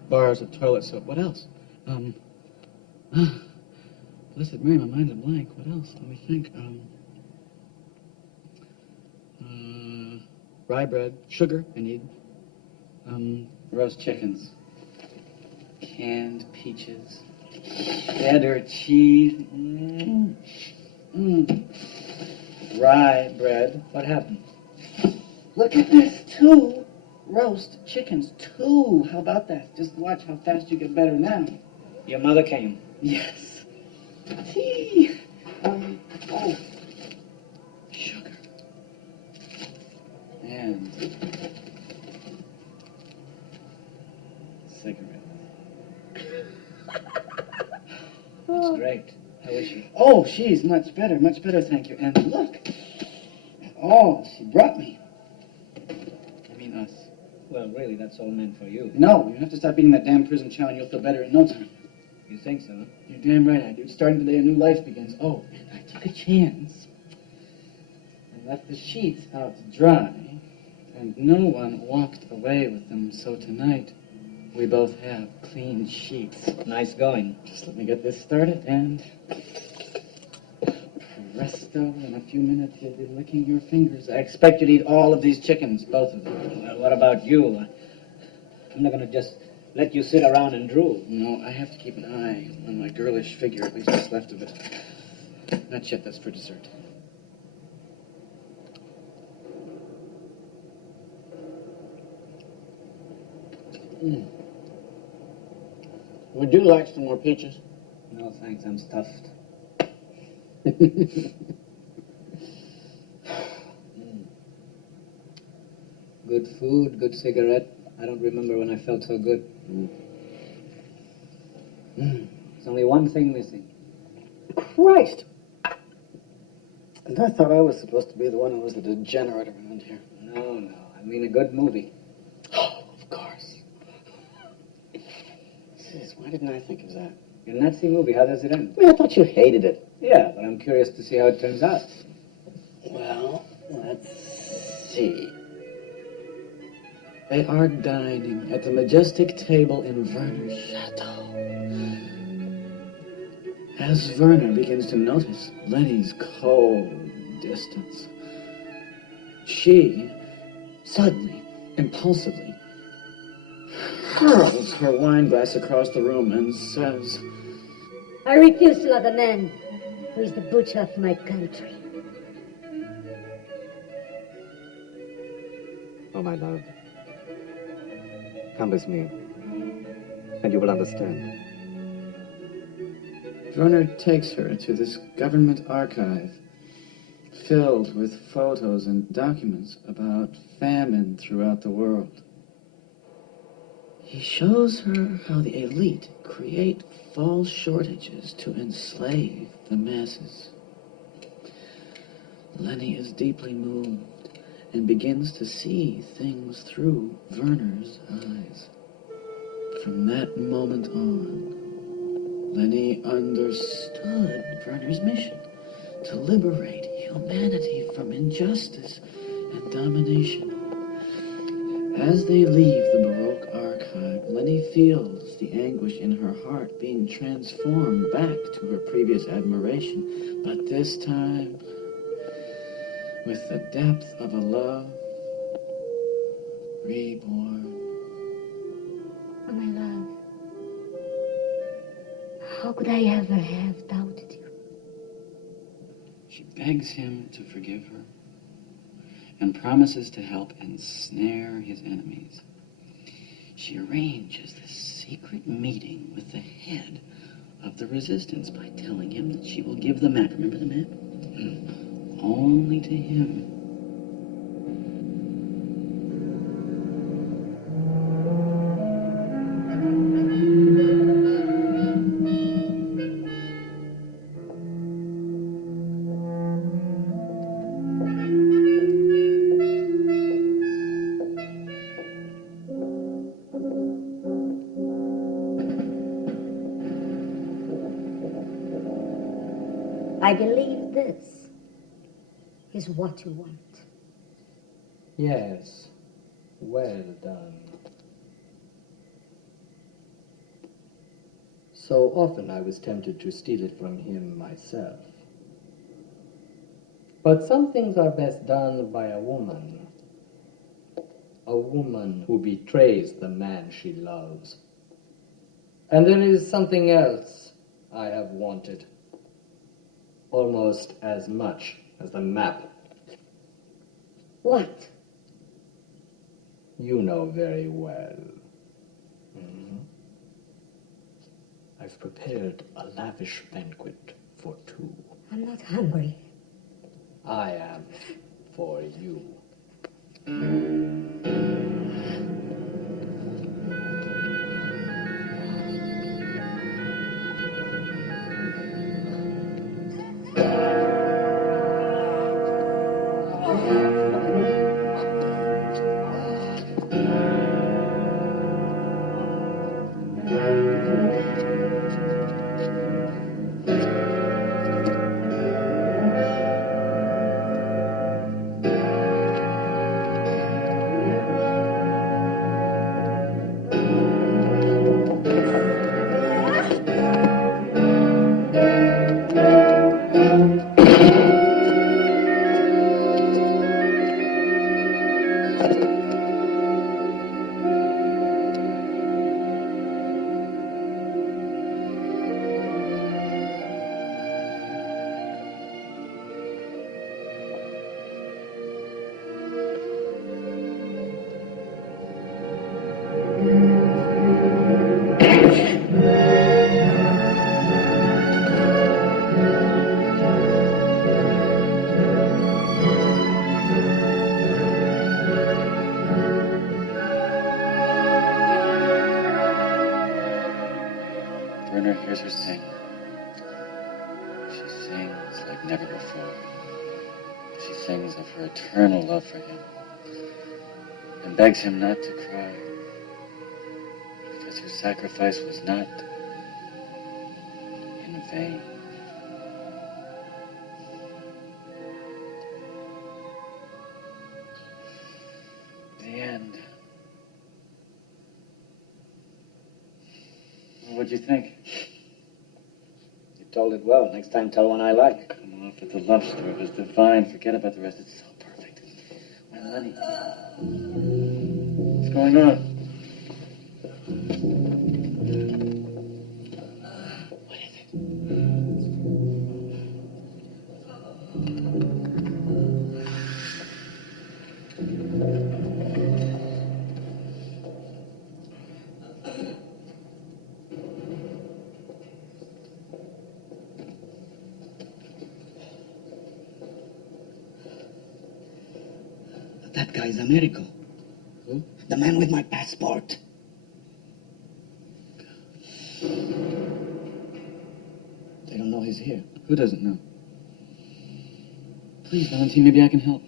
bars of toilet soap. What else? Blessed Mary, my mind's a blank. What else? Let me think. Rye bread, sugar, I need. Roast chickens, canned peaches, cheddar cheese, rye bread. What happened? Look at this, 2 roast chickens, 2. How about that? Just watch how fast you get better now. Your mother came. Yes. Tea. Oh, sugar. And cigarette. That's great. How is she? Oh, she's much better, thank you. And look at all she brought me. I mean us. Well, really, that's all meant for you. No, you have to stop eating that damn prison chow and you'll feel better in no time. You think so? You're damn right I do. Starting today, a new life begins. Oh, and I took a chance and left the sheets out to dry, and no one walked away with them. So tonight, we both have clean sheets. Nice going. Just let me get this started, and presto, in a few minutes you'll be licking your fingers. I expect you to eat all of these chickens, both of them. Well, what about you? I'm not going to just let you sit around and drool. No, I have to keep an eye on my girlish figure, at least what's left of it. Not yet, that's for dessert. Would you like some more peaches? No, thanks, I'm stuffed. Good food, good cigarette. I don't remember when I felt so good. There's only one thing missing. Christ! And I thought I was supposed to be the one who was the degenerate around here. No, I mean a good movie. Oh, of course. Sis, why didn't I think of that? A Nazi movie, how does it end? I mean, I thought you hated it. Yeah, but I'm curious to see how it turns out. Well, let's see. They are dining at the majestic table in Werner's chateau. As Werner begins to notice Lenny's cold distance, she suddenly, impulsively, hurls her wine glass across the room and says, I refuse to love a man who is the butcher of my country. Oh, my love. Come with me, and you will understand. Werner takes her to this government archive filled with photos and documents about famine throughout the world. He shows her how the elite create false shortages to enslave the masses. Lenny is deeply moved and begins to see things through Werner's eyes. From that moment on, Lenny understood Werner's mission to liberate humanity from injustice and domination. As they leave the Baroque archive, Lenny feels the anguish in her heart being transformed back to her previous admiration, but this time with the depth of a love reborn. Oh, my love, how could I ever have doubted you? She begs him to forgive her and promises to help ensnare his enemies. She arranges this secret meeting with the head of the resistance by telling him that she will give the map. Remember the map? Only to him. I believe this is what you want. Yes. Well done. So often I was tempted to steal it from him myself. But some things are best done by a woman. A woman who betrays the man she loves. And there is something else I have wanted. Almost as much as the map. What? You know very well. Mhm. I've prepared a lavish banquet for two. I'm not hungry. I am for you. Werner hears her sing. She sings like never before. She sings of her eternal love for him and begs him not to cry because her sacrifice was not in vain. The end. What'd you think? You told it well. Next time, tell one I like. Come off at the love story. It was divine. Forget about the rest. It's so perfect. Why, Lenny? What's going on? What is it? That guy's Americo. Who? The man with my passport. They don't know he's here. Who doesn't know? Please, Valentine, maybe I can help.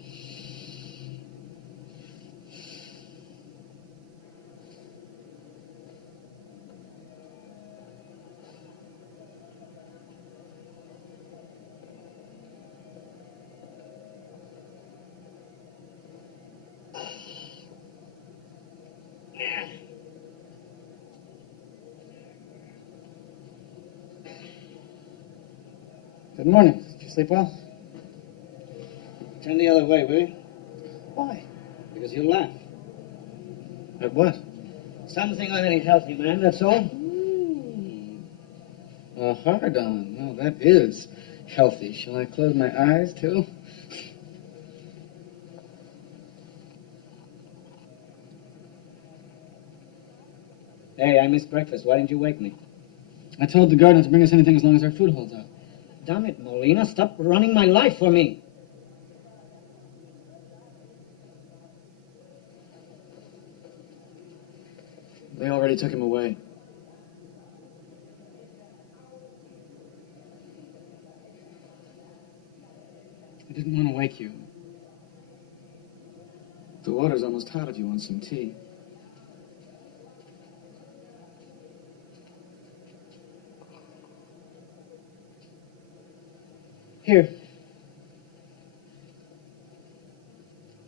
Good morning. Did you sleep well? Turn the other way, will you? Why? Because you'll laugh. At what? Something on any healthy man, that's all. A hard on. Well, that is healthy. Shall I close my eyes, too? Hey, I missed breakfast. Why didn't you wake me? I told the gardener to bring us anything as long as our food holds out. Damn it, Molina. Stop running my life for me. They already took him away. I didn't want to wake you. The water's almost hot if you want some tea. Here.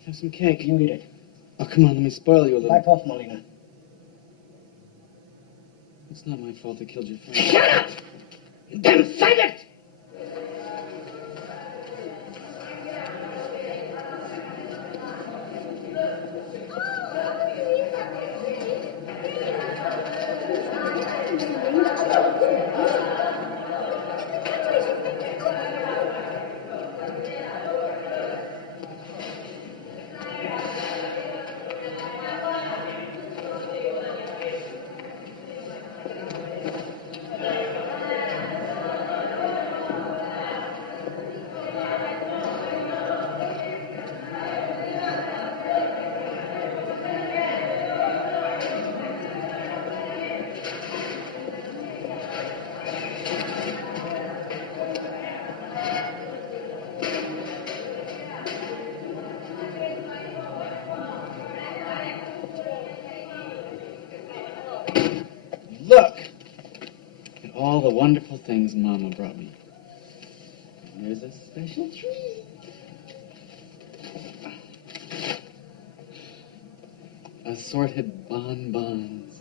Have some cake. You eat it. Oh, come on, let me spoil you a little. Back off, Molina. It's not my fault they killed your friend. Shut up! You damn faggot! Look at all the wonderful things Mama brought me. And there's a special treat. Assorted bonbons.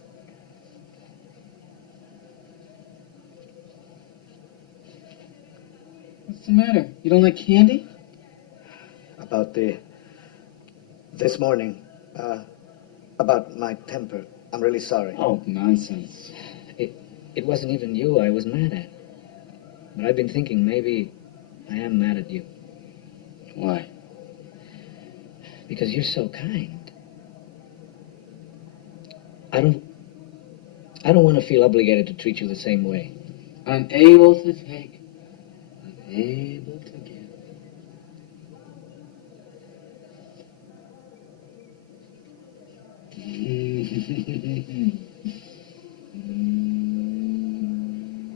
What's the matter? You don't like candy? About this morning, about my temper. I'm really sorry. Oh, nonsense. It wasn't even you I was mad at. But I've been thinking maybe I am mad at you. Why? Because you're so kind. I don't want to feel obligated to treat you the same way. Unable to take, unable to give.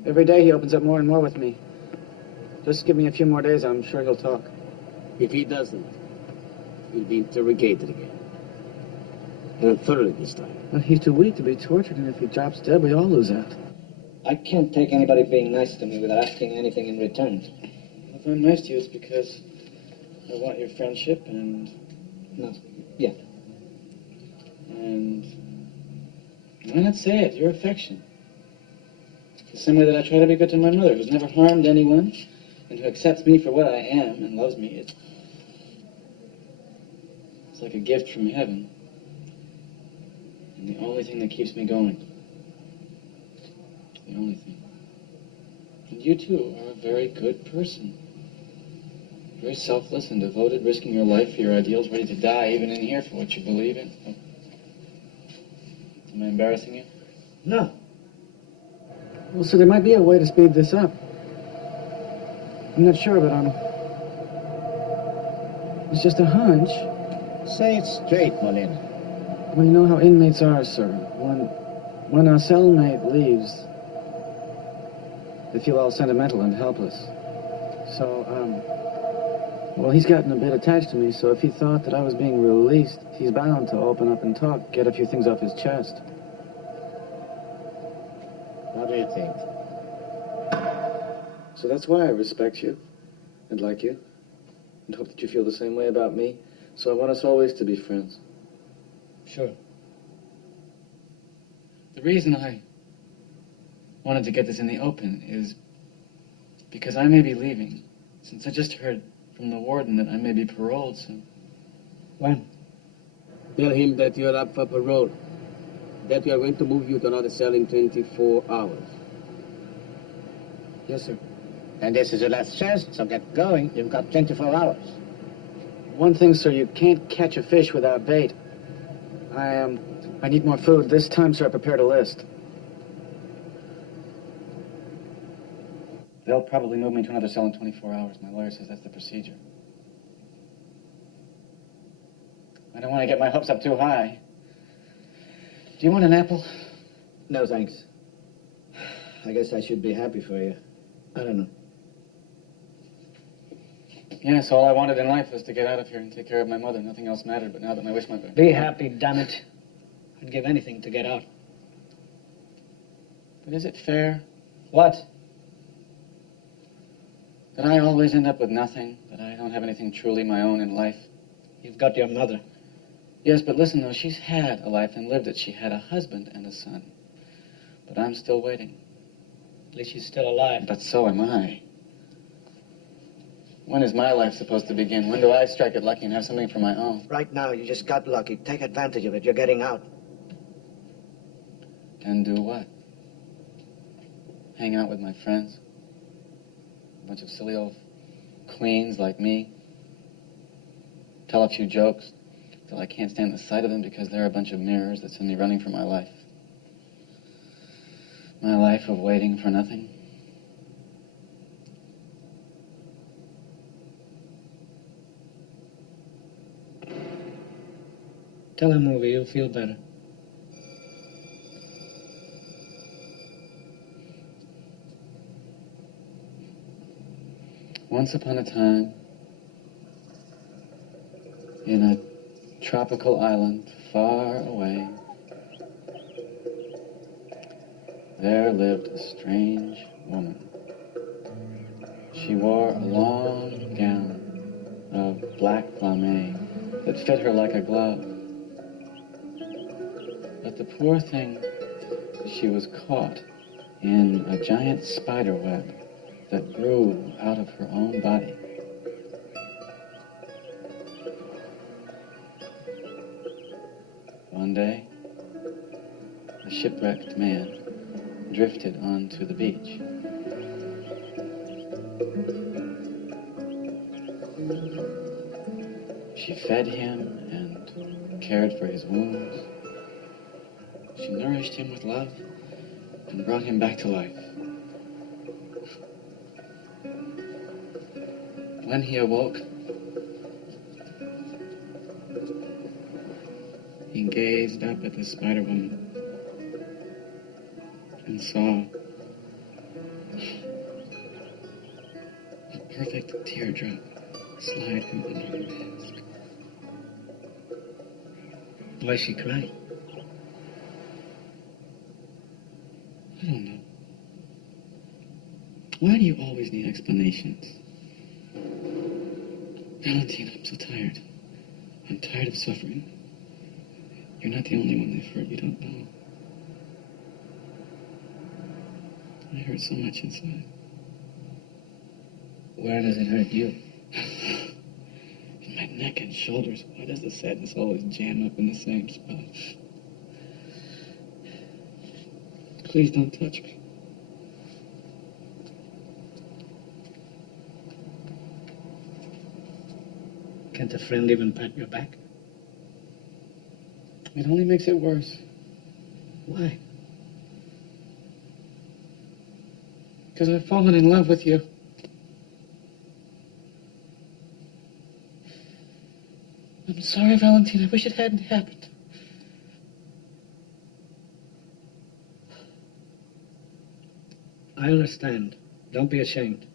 Every day he opens up more and more with me. Just give me a few more days, I'm sure he'll talk. If he doesn't, he'll be interrogated again. And thoroughly this time. Well, he's too weak to be tortured, and if he drops dead, we all lose out. I can't take anybody being nice to me without asking anything in return. If I'm nice to you, it's because I want your friendship and... No. Yeah. And... why not say it? Your affection. The same way that I try to be good to my mother, who's never harmed anyone, and who accepts me for what I am and loves me. It's like a gift from heaven. And the only thing that keeps me going. The only thing. And you, too, are a very good person. Very selfless and devoted, risking your life for your ideals, ready to die even in here for what you believe in. Oh. Am I embarrassing you? No. Well, so there might be a way to speed this up. I'm not sure, but it's just a hunch. Say it straight, Molina. Well, you know how inmates are, sir. When a cellmate leaves, they feel all sentimental and helpless. So, well, he's gotten a bit attached to me, so if he thought that I was being released, he's bound to open up and talk, get a few things off his chest. What do you think? So that's why I respect you, and like you, and hope that you feel the same way about me. So I want us always to be friends. Sure. The reason I wanted to get this in the open is because I may be leaving, since I just heard from the warden that I may be paroled soon. When? Tell him that you're up for parole. That we are going to move you to another cell in 24 hours. Yes, sir. And this is your last chance, so get going. You've got 24 hours. One thing, sir, you can't catch a fish without bait. I need more food. This time, sir, I prepared a list. They'll probably move me to another cell in 24 hours. My lawyer says that's the procedure. I don't want to get my hopes up too high. Do you want an apple? No, thanks. I guess I should be happy for you. I don't know. Yes, all I wanted in life was to get out of here and take care of my mother. Nothing else mattered, but now that my wish might be... Be happy, damn it. I'd give anything to get out. But is it fair? What? That I always end up with nothing? That I don't have anything truly my own in life? You've got your mother. Yes, but listen, though, she's had a life and lived it. She had a husband and a son. But I'm still waiting. At least she's still alive. But so am I. When is my life supposed to begin? When do I strike it lucky and have something for my own? Right now, you just got lucky. Take advantage of it. You're getting out. And do what? Hang out with my friends? A bunch of silly old queens like me? Tell a few jokes till I can't stand the sight of them because they're a bunch of mirrors that send me running for my life. My life of waiting for nothing. Tell a movie, you'll feel better. Once upon a time, in a tropical island far away, there lived a strange woman. She wore a long gown of black lame that fit her like a glove. But the poor thing, she was caught in a giant spider web that grew out of her own body. One day, a shipwrecked man drifted onto the beach. She fed him and cared for his wounds. She nourished him with love and brought him back to life. When he awoke, he gazed up at the spider woman and saw a perfect teardrop slide from under her mask. Why she cried? I don't know. Why do you always need explanations? Valentine, I'm so tired. I'm tired of suffering. You're not the only one they've hurt. You don't know. I hurt so much inside. Where does it hurt you? In my neck and shoulders. Why does the sadness always jam up in the same spot? Please don't touch me. Can't a friend even pat your back? It only makes it worse. Why? Because I've fallen in love with you. I'm sorry, Valentine. I wish it hadn't happened. I understand. Don't be ashamed.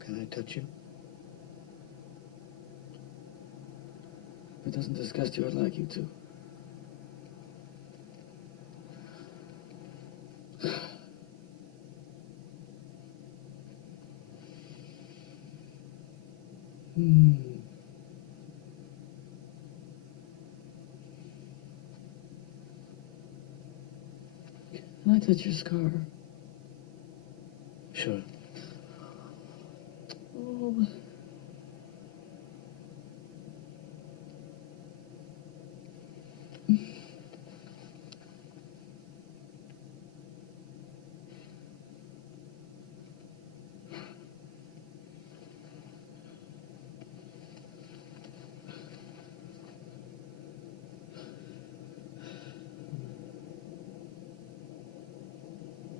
Can I touch you? If it doesn't disgust you, I'd like you to. Can I touch your scar? Sure. Oh.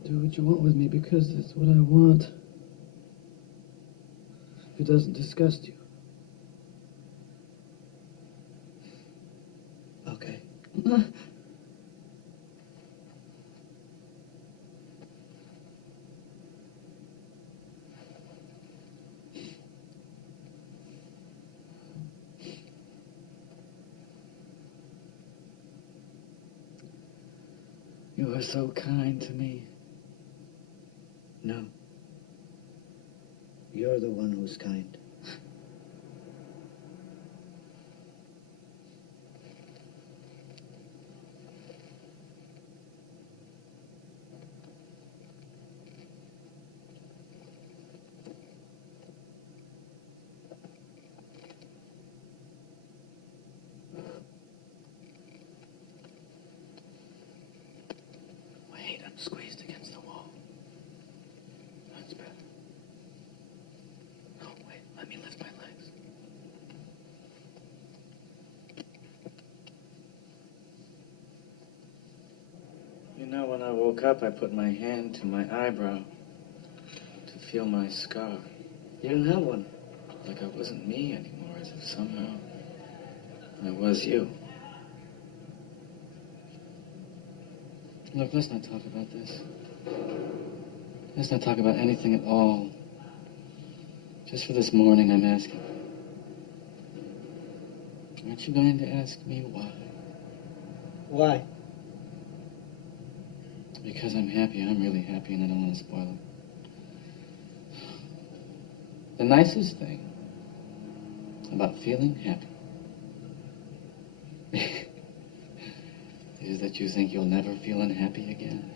Do what you want with me because it's what I want. If it doesn't disgust you. Okay. You were so kind to me. No. You're the one who's kind. Wait, I'm squeezed against the wall. That's better. Oh, wait, let me lift my legs. You know, when I woke up, I put my hand to my eyebrow to feel my scar. You don't have one. Like I wasn't me anymore, as if somehow I was you. Look, let's not talk about this. Let's not talk about anything at all. Just for this morning, I'm asking. Aren't you going to ask me why? Why? Because I'm happy. I'm really happy, and I don't want to spoil it. The nicest thing about feeling happy is that you think you'll never feel unhappy again.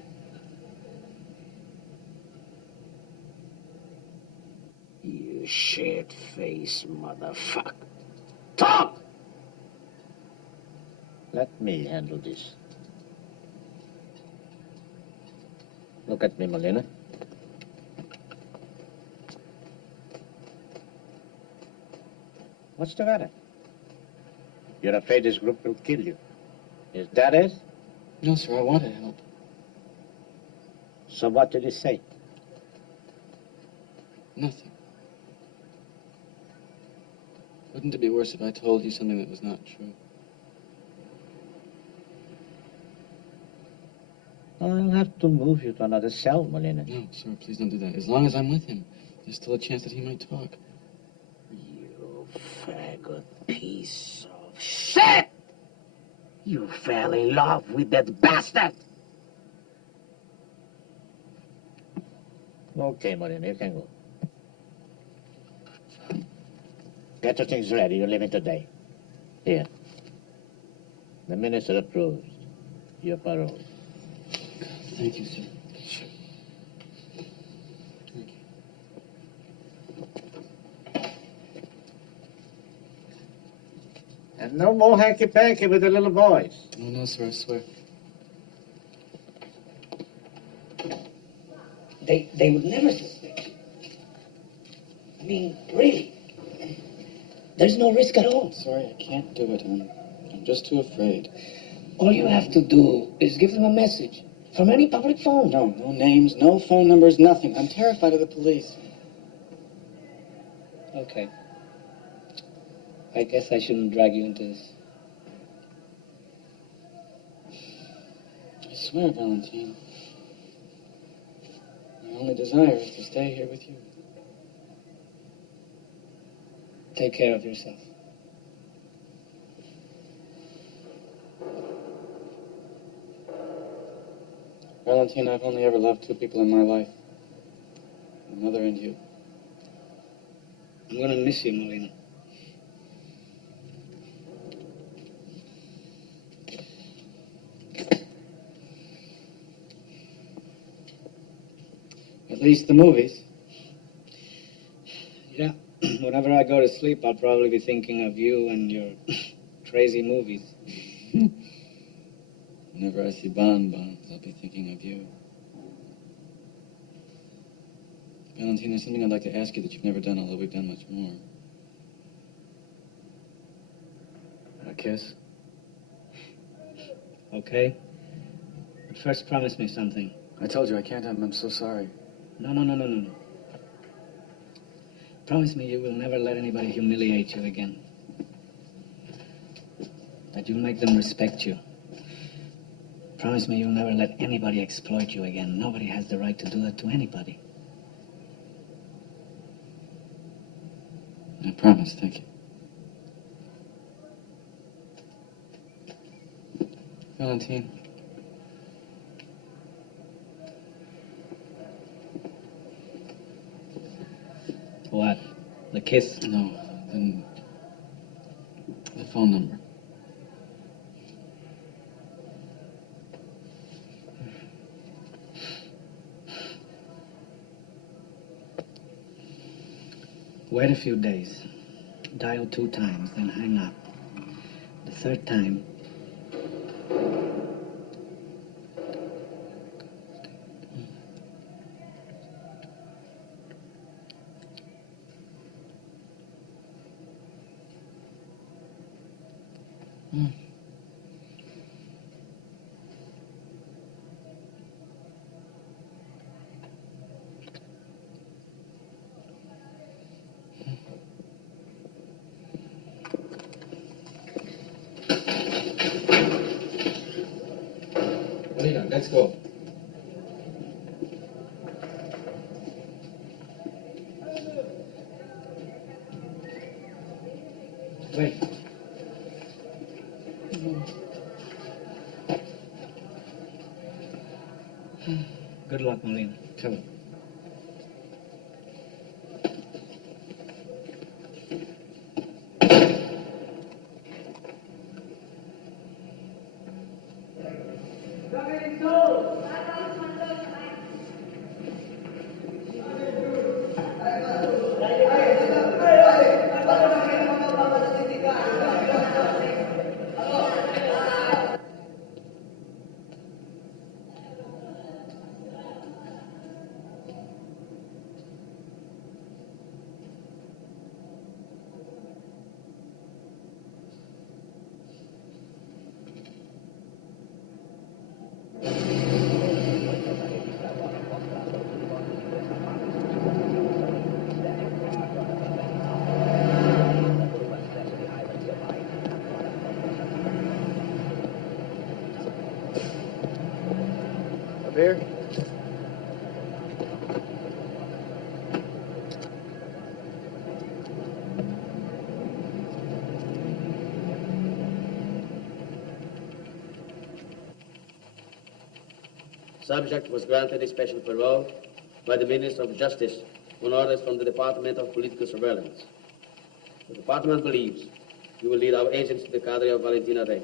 You shit-faced motherfucker. Talk! Let me handle this. Look at me, Molina. What's the matter? You're afraid this group will kill you. Is that it? No, sir, I want to help. So what did he say? Nothing. Wouldn't it be worse if I told you something that was not true? I'll have to move you to another cell, Molina. No, sir, please don't do that. As long as I'm with him, there's still a chance that he might talk. You faggot piece of shit! You fell in love with that bastard! Okay, Molina, you can go. Get your things ready. You're leaving today. Here. The minister approves your parole. Thank you, sir. Sure. Thank you. And no more hanky-panky with the little boys. No, sir, I swear. They would never suspect you. I mean, really. There's no risk at all. Sorry, I can't do it. I'm just too afraid. All you have to do is give them a message from any public phone. No names, no phone numbers, nothing. I'm terrified of the police. Okay. I guess I shouldn't drag you into this. I swear, Valentine. My only desire is to stay here with you. Take care of yourself. Valentine, I've only ever loved two people in my life. My mother and you. I'm gonna miss you, Molina. At least the movies. Yeah. Whenever I go to sleep, I'll probably be thinking of you and your crazy movies. Whenever I see bonbons, I'll be thinking of you. Valentine, there's something I'd like to ask you that you've never done, although we've done much more. A kiss? Okay? But first promise me something. I told you I can't. I'm so sorry. No. Promise me you will never let anybody humiliate you again. That you'll make them respect you. Promise me you'll never let anybody exploit you again. Nobody has the right to do that to anybody. I promise, thank you. Valentine, What? The kiss? No, then the phone number. Wait a few days. Dial 2 times, then hang up. The third time, Lena, let's go. wait. Good luck, Molina. Come on. Up here? Subject was granted a special parole by the Minister of Justice on orders from the Department of Political Surveillance. The department believes you will lead our agents to the cadre of Valentina Rey.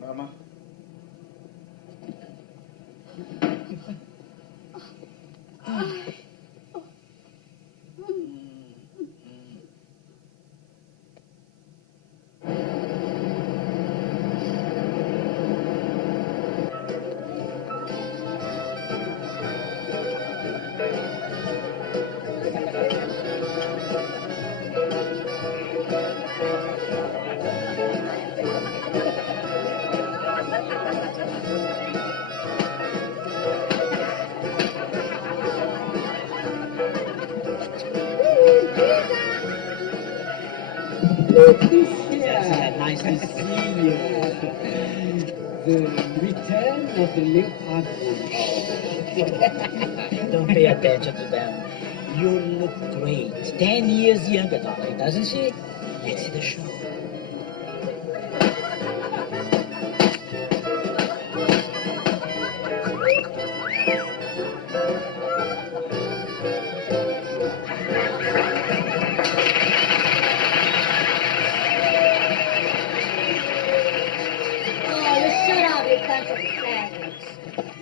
Mama? Yeah, nice to see you. The return of the leopard. Don't pay attention to them. You look great. 10 years younger, darling, doesn't she? Let's see the show.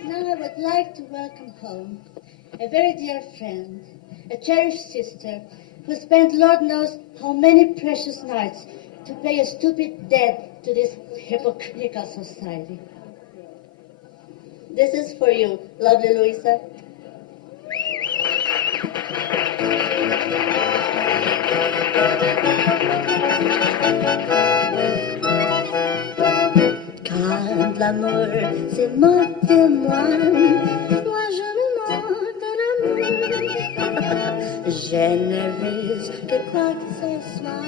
Now I would like to welcome home a very dear friend, a cherished sister, who spent Lord knows how many precious nights to pay a stupid debt to this hypocritical society. This is for you, lovely Louisa. Quand l'amour se moque de moi, moi je me moque de l'amour. Je ne risque que quoi que ce soit,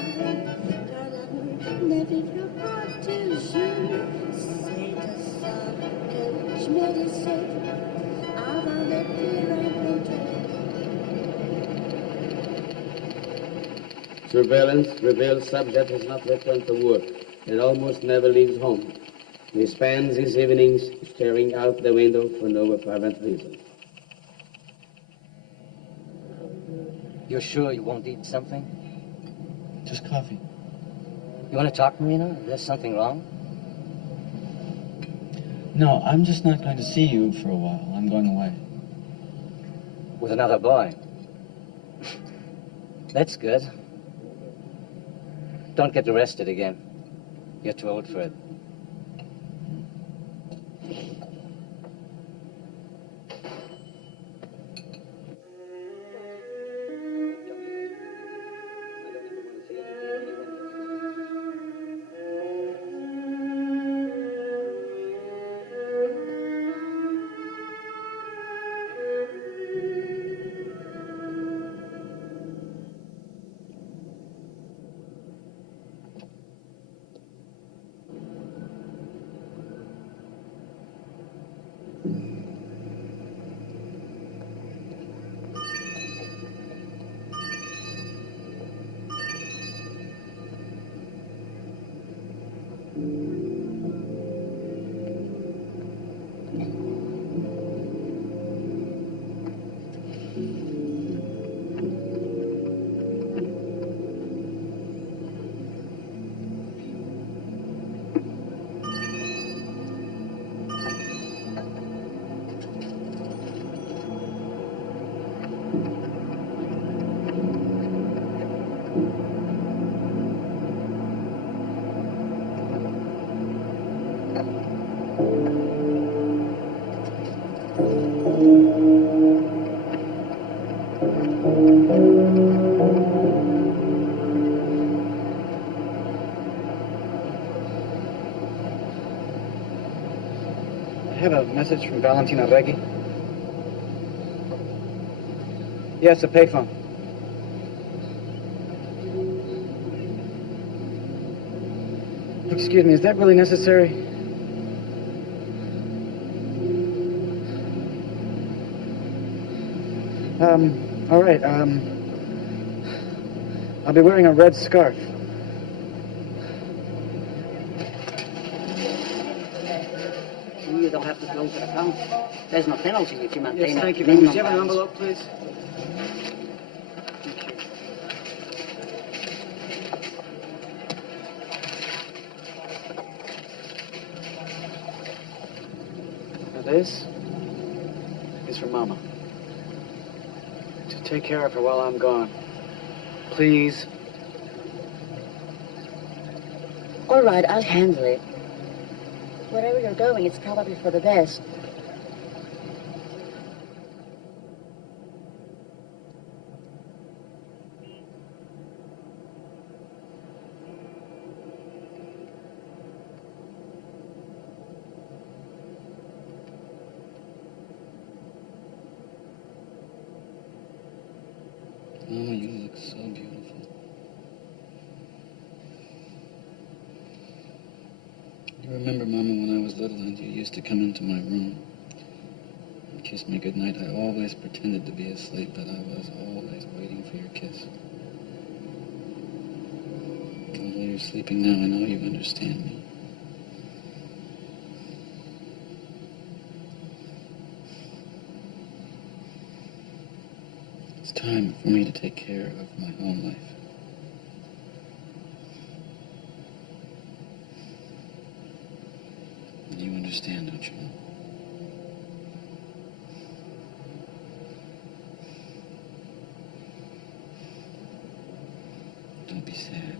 car l'amour ne vivra pas toujours. C'est de ça que je me disais avant de te rencontrer. Surveillance reveals subject has not returned to work and almost never leaves home. He spends his evenings staring out the window for no apparent reason. You're sure you won't eat something? Just coffee. You want to talk, Marina? There's something wrong? No, I'm just not going to see you for a while. I'm going away. With another boy? That's good. Don't get arrested again. You're too old for it. I have a message from Valentina Reggi. Yes, a payphone. Excuse me, is that really necessary? All right, I'll be wearing a red scarf. You don't have to close your account. There's no penalty if you maintain Yes, thank you. a Would minimum you have an balance. envelope, please? Now this is for Mama. To take care of her while I'm gone. Please. All right, I'll handle it. Wherever you're going, it's probably for the best. Mama, you look so beautiful. You remember, Mama, when I was little and you used to come into my room and kiss me goodnight? I always pretended to be asleep, but I was always waiting for your kiss. Although you're sleeping now, I know you understand me. It's time for me to take care of my own life. And you understand, don't you? Don't be sad.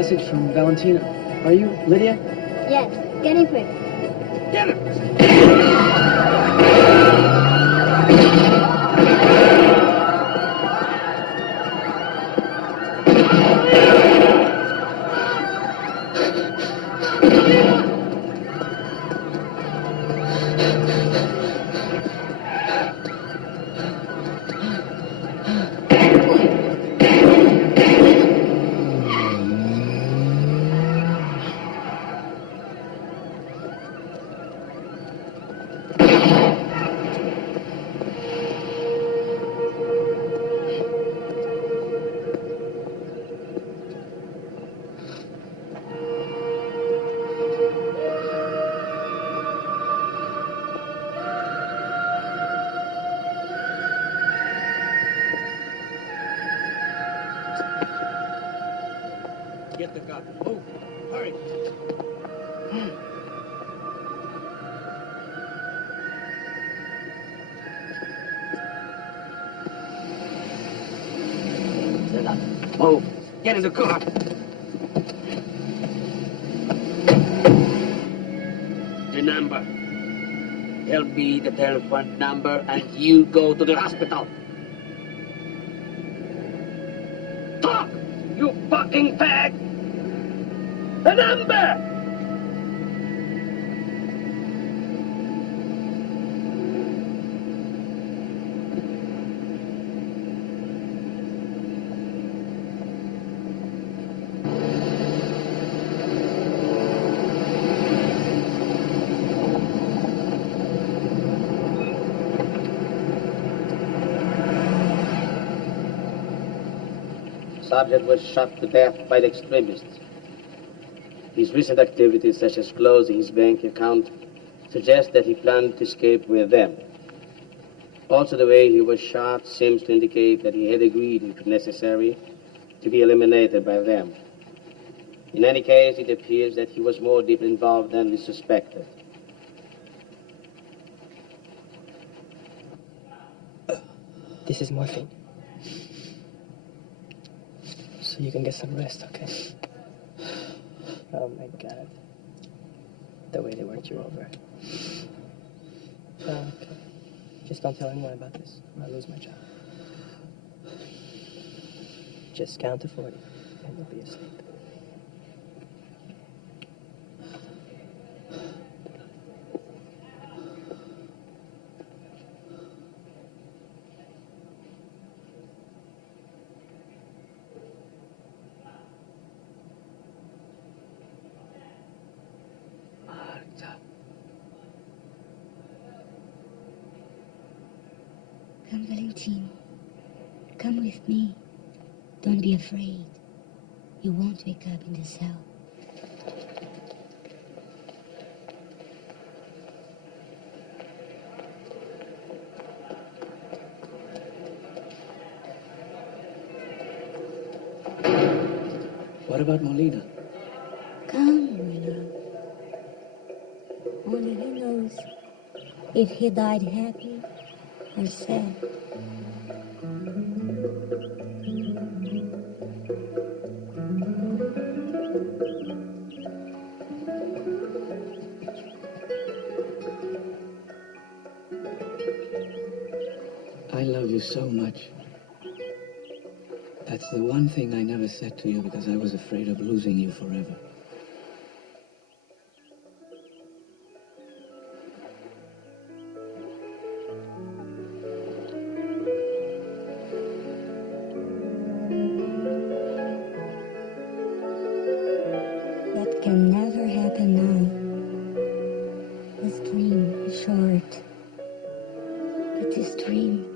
message from Valentina. Are you Lydia? Yes, get in quick. Get him! Get the car. Oh, hurry. Move. Get in the car. The number. Tell me the telephone number and you go to the hospital. Talk, you fucking fag! The number! Subject was shot to death by the extremists. His recent activities, such as closing his bank account, suggest that he planned to escape with them. Also, the way he was shot seems to indicate that he had agreed, if necessary, to be eliminated by them. In any case, it appears that he was more deeply involved than we suspected. This is morphine. So you can get some rest, okay? Oh my God. The way they worked you over. Oh, okay. Just don't tell anyone about this, or I'll lose my job. Just count to 40, and you'll be asleep. Come, Valentino. Come with me. Don't be afraid. You won't wake up in the cell. What about Molina? Come, my love. Only he knows if he died happy or sad. I love you so much. That's the one thing I never said to you because I was afraid of losing you forever. That can never happen now. This dream is short, but this dream